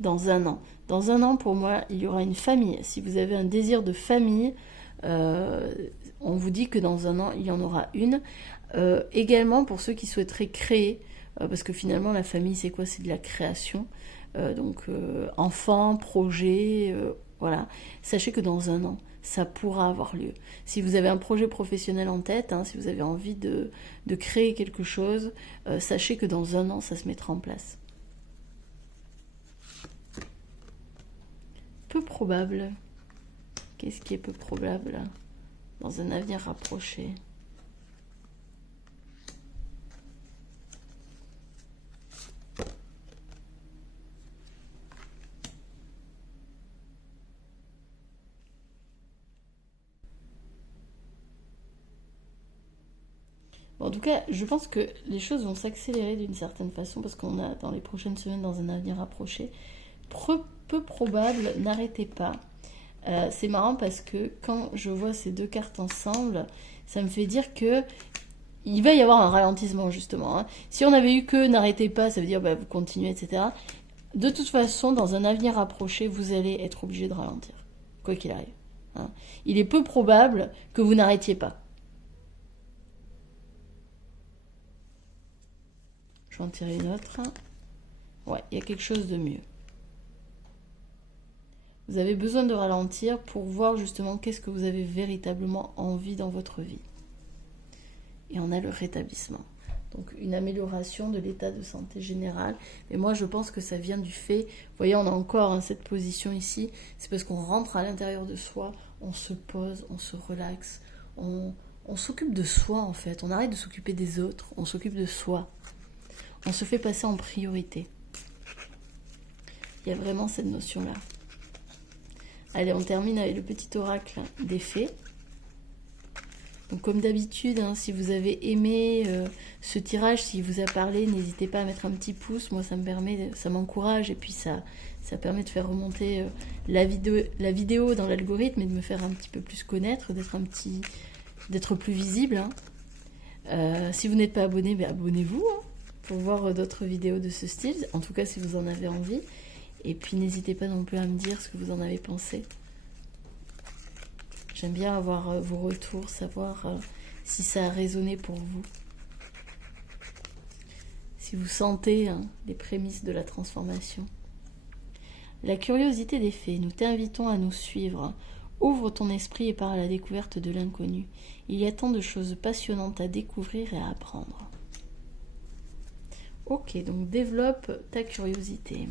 Dans un an. Dans un an, pour moi, il y aura une famille. Si vous avez un désir de famille, on vous dit que dans un an, il y en aura une. Également, pour ceux qui souhaiteraient créer, parce que finalement, la famille, c'est quoi? C'est de la création. Donc, enfants, projets, voilà. Sachez que dans un an, ça pourra avoir lieu. Si vous avez un projet professionnel en tête, hein, si vous avez envie de créer quelque chose, sachez que dans un an, ça se mettra en place. Peu probable. Qu'est-ce qui est peu probable là, dans un avenir rapproché? Bon, en tout cas, je pense que les choses vont s'accélérer d'une certaine façon parce qu'on a dans les prochaines semaines, dans un avenir rapproché. Peu probable, n'arrêtez pas. C'est marrant parce que quand je vois ces deux cartes ensemble, ça me fait dire que il va y avoir un ralentissement justement, hein. Si on avait eu que n'arrêtez pas, ça veut dire vous continuez, etc. De toute façon, dans un avenir rapproché, vous allez être obligé de ralentir, quoi qu'il arrive, hein. Il est peu probable que vous n'arrêtiez pas. Je vais en tirer une autre. Ouais, il y a quelque chose de mieux. Vous avez besoin de ralentir pour voir justement qu'est-ce que vous avez véritablement envie dans votre vie. Et on a le rétablissement. Donc une amélioration de l'état de santé général. Mais moi je pense que ça vient du fait, vous voyez on a encore cette position ici, c'est parce qu'on rentre à l'intérieur de soi, on se pose, on se relaxe, on on s'occupe de soi en fait. On arrête de s'occuper des autres, on s'occupe de soi. On se fait passer en priorité. Il y a vraiment cette notion-là. Allez, on termine avec le petit oracle des fées. Donc comme d'habitude, hein, si vous avez aimé ce tirage, s'il vous a parlé, n'hésitez pas à mettre un petit pouce. Moi, ça m'encourage et puis ça permet de faire remonter la vidéo dans l'algorithme et de me faire un petit peu plus connaître, d'être plus visible. Hein. Si vous n'êtes pas abonné, ben abonnez-vous hein, pour voir d'autres vidéos de ce style. En tout cas, si vous en avez envie. Et puis n'hésitez pas non plus à me dire ce que vous en avez pensé. J'aime bien avoir vos retours, savoir si ça a résonné pour vous. Si vous sentez hein, les prémices de la transformation. La curiosité des fées, nous t'invitons à nous suivre. Ouvre ton esprit et pars à la découverte de l'inconnu. Il y a tant de choses passionnantes à découvrir et à apprendre. Ok, donc développe ta curiosité.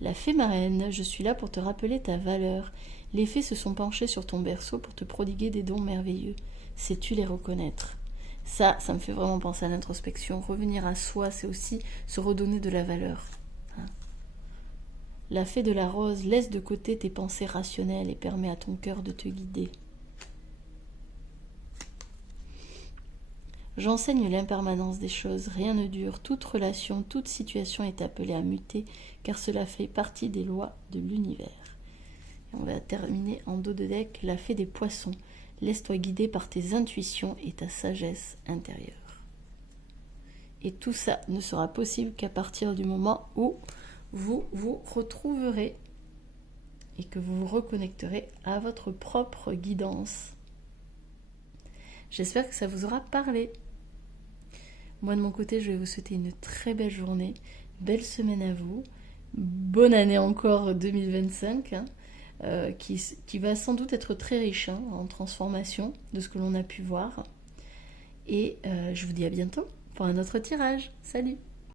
La fée marraine, je suis là pour te rappeler ta valeur. Les fées se sont penchées sur ton berceau pour te prodiguer des dons merveilleux. Sais-tu les reconnaître? Ça me fait vraiment penser à l'introspection. Revenir à soi, c'est aussi se redonner de la valeur. La fée de la rose laisse de côté tes pensées rationnelles et permet à ton cœur de te guider. J'enseigne l'impermanence des choses, rien ne dure, toute relation, toute situation est appelée à muter, car cela fait partie des lois de l'univers. Et on va terminer en dos de deck, la fée des poissons. Laisse-toi guider par tes intuitions et ta sagesse intérieure. Et tout ça ne sera possible qu'à partir du moment où vous vous retrouverez et que vous vous reconnecterez à votre propre guidance. J'espère que ça vous aura parlé. Moi de mon côté, je vais vous souhaiter une très belle journée, belle semaine à vous, bonne année encore 2025, hein, qui va sans doute être très riche hein, en transformation de ce que l'on a pu voir. Et je vous dis à bientôt pour un autre tirage. Salut!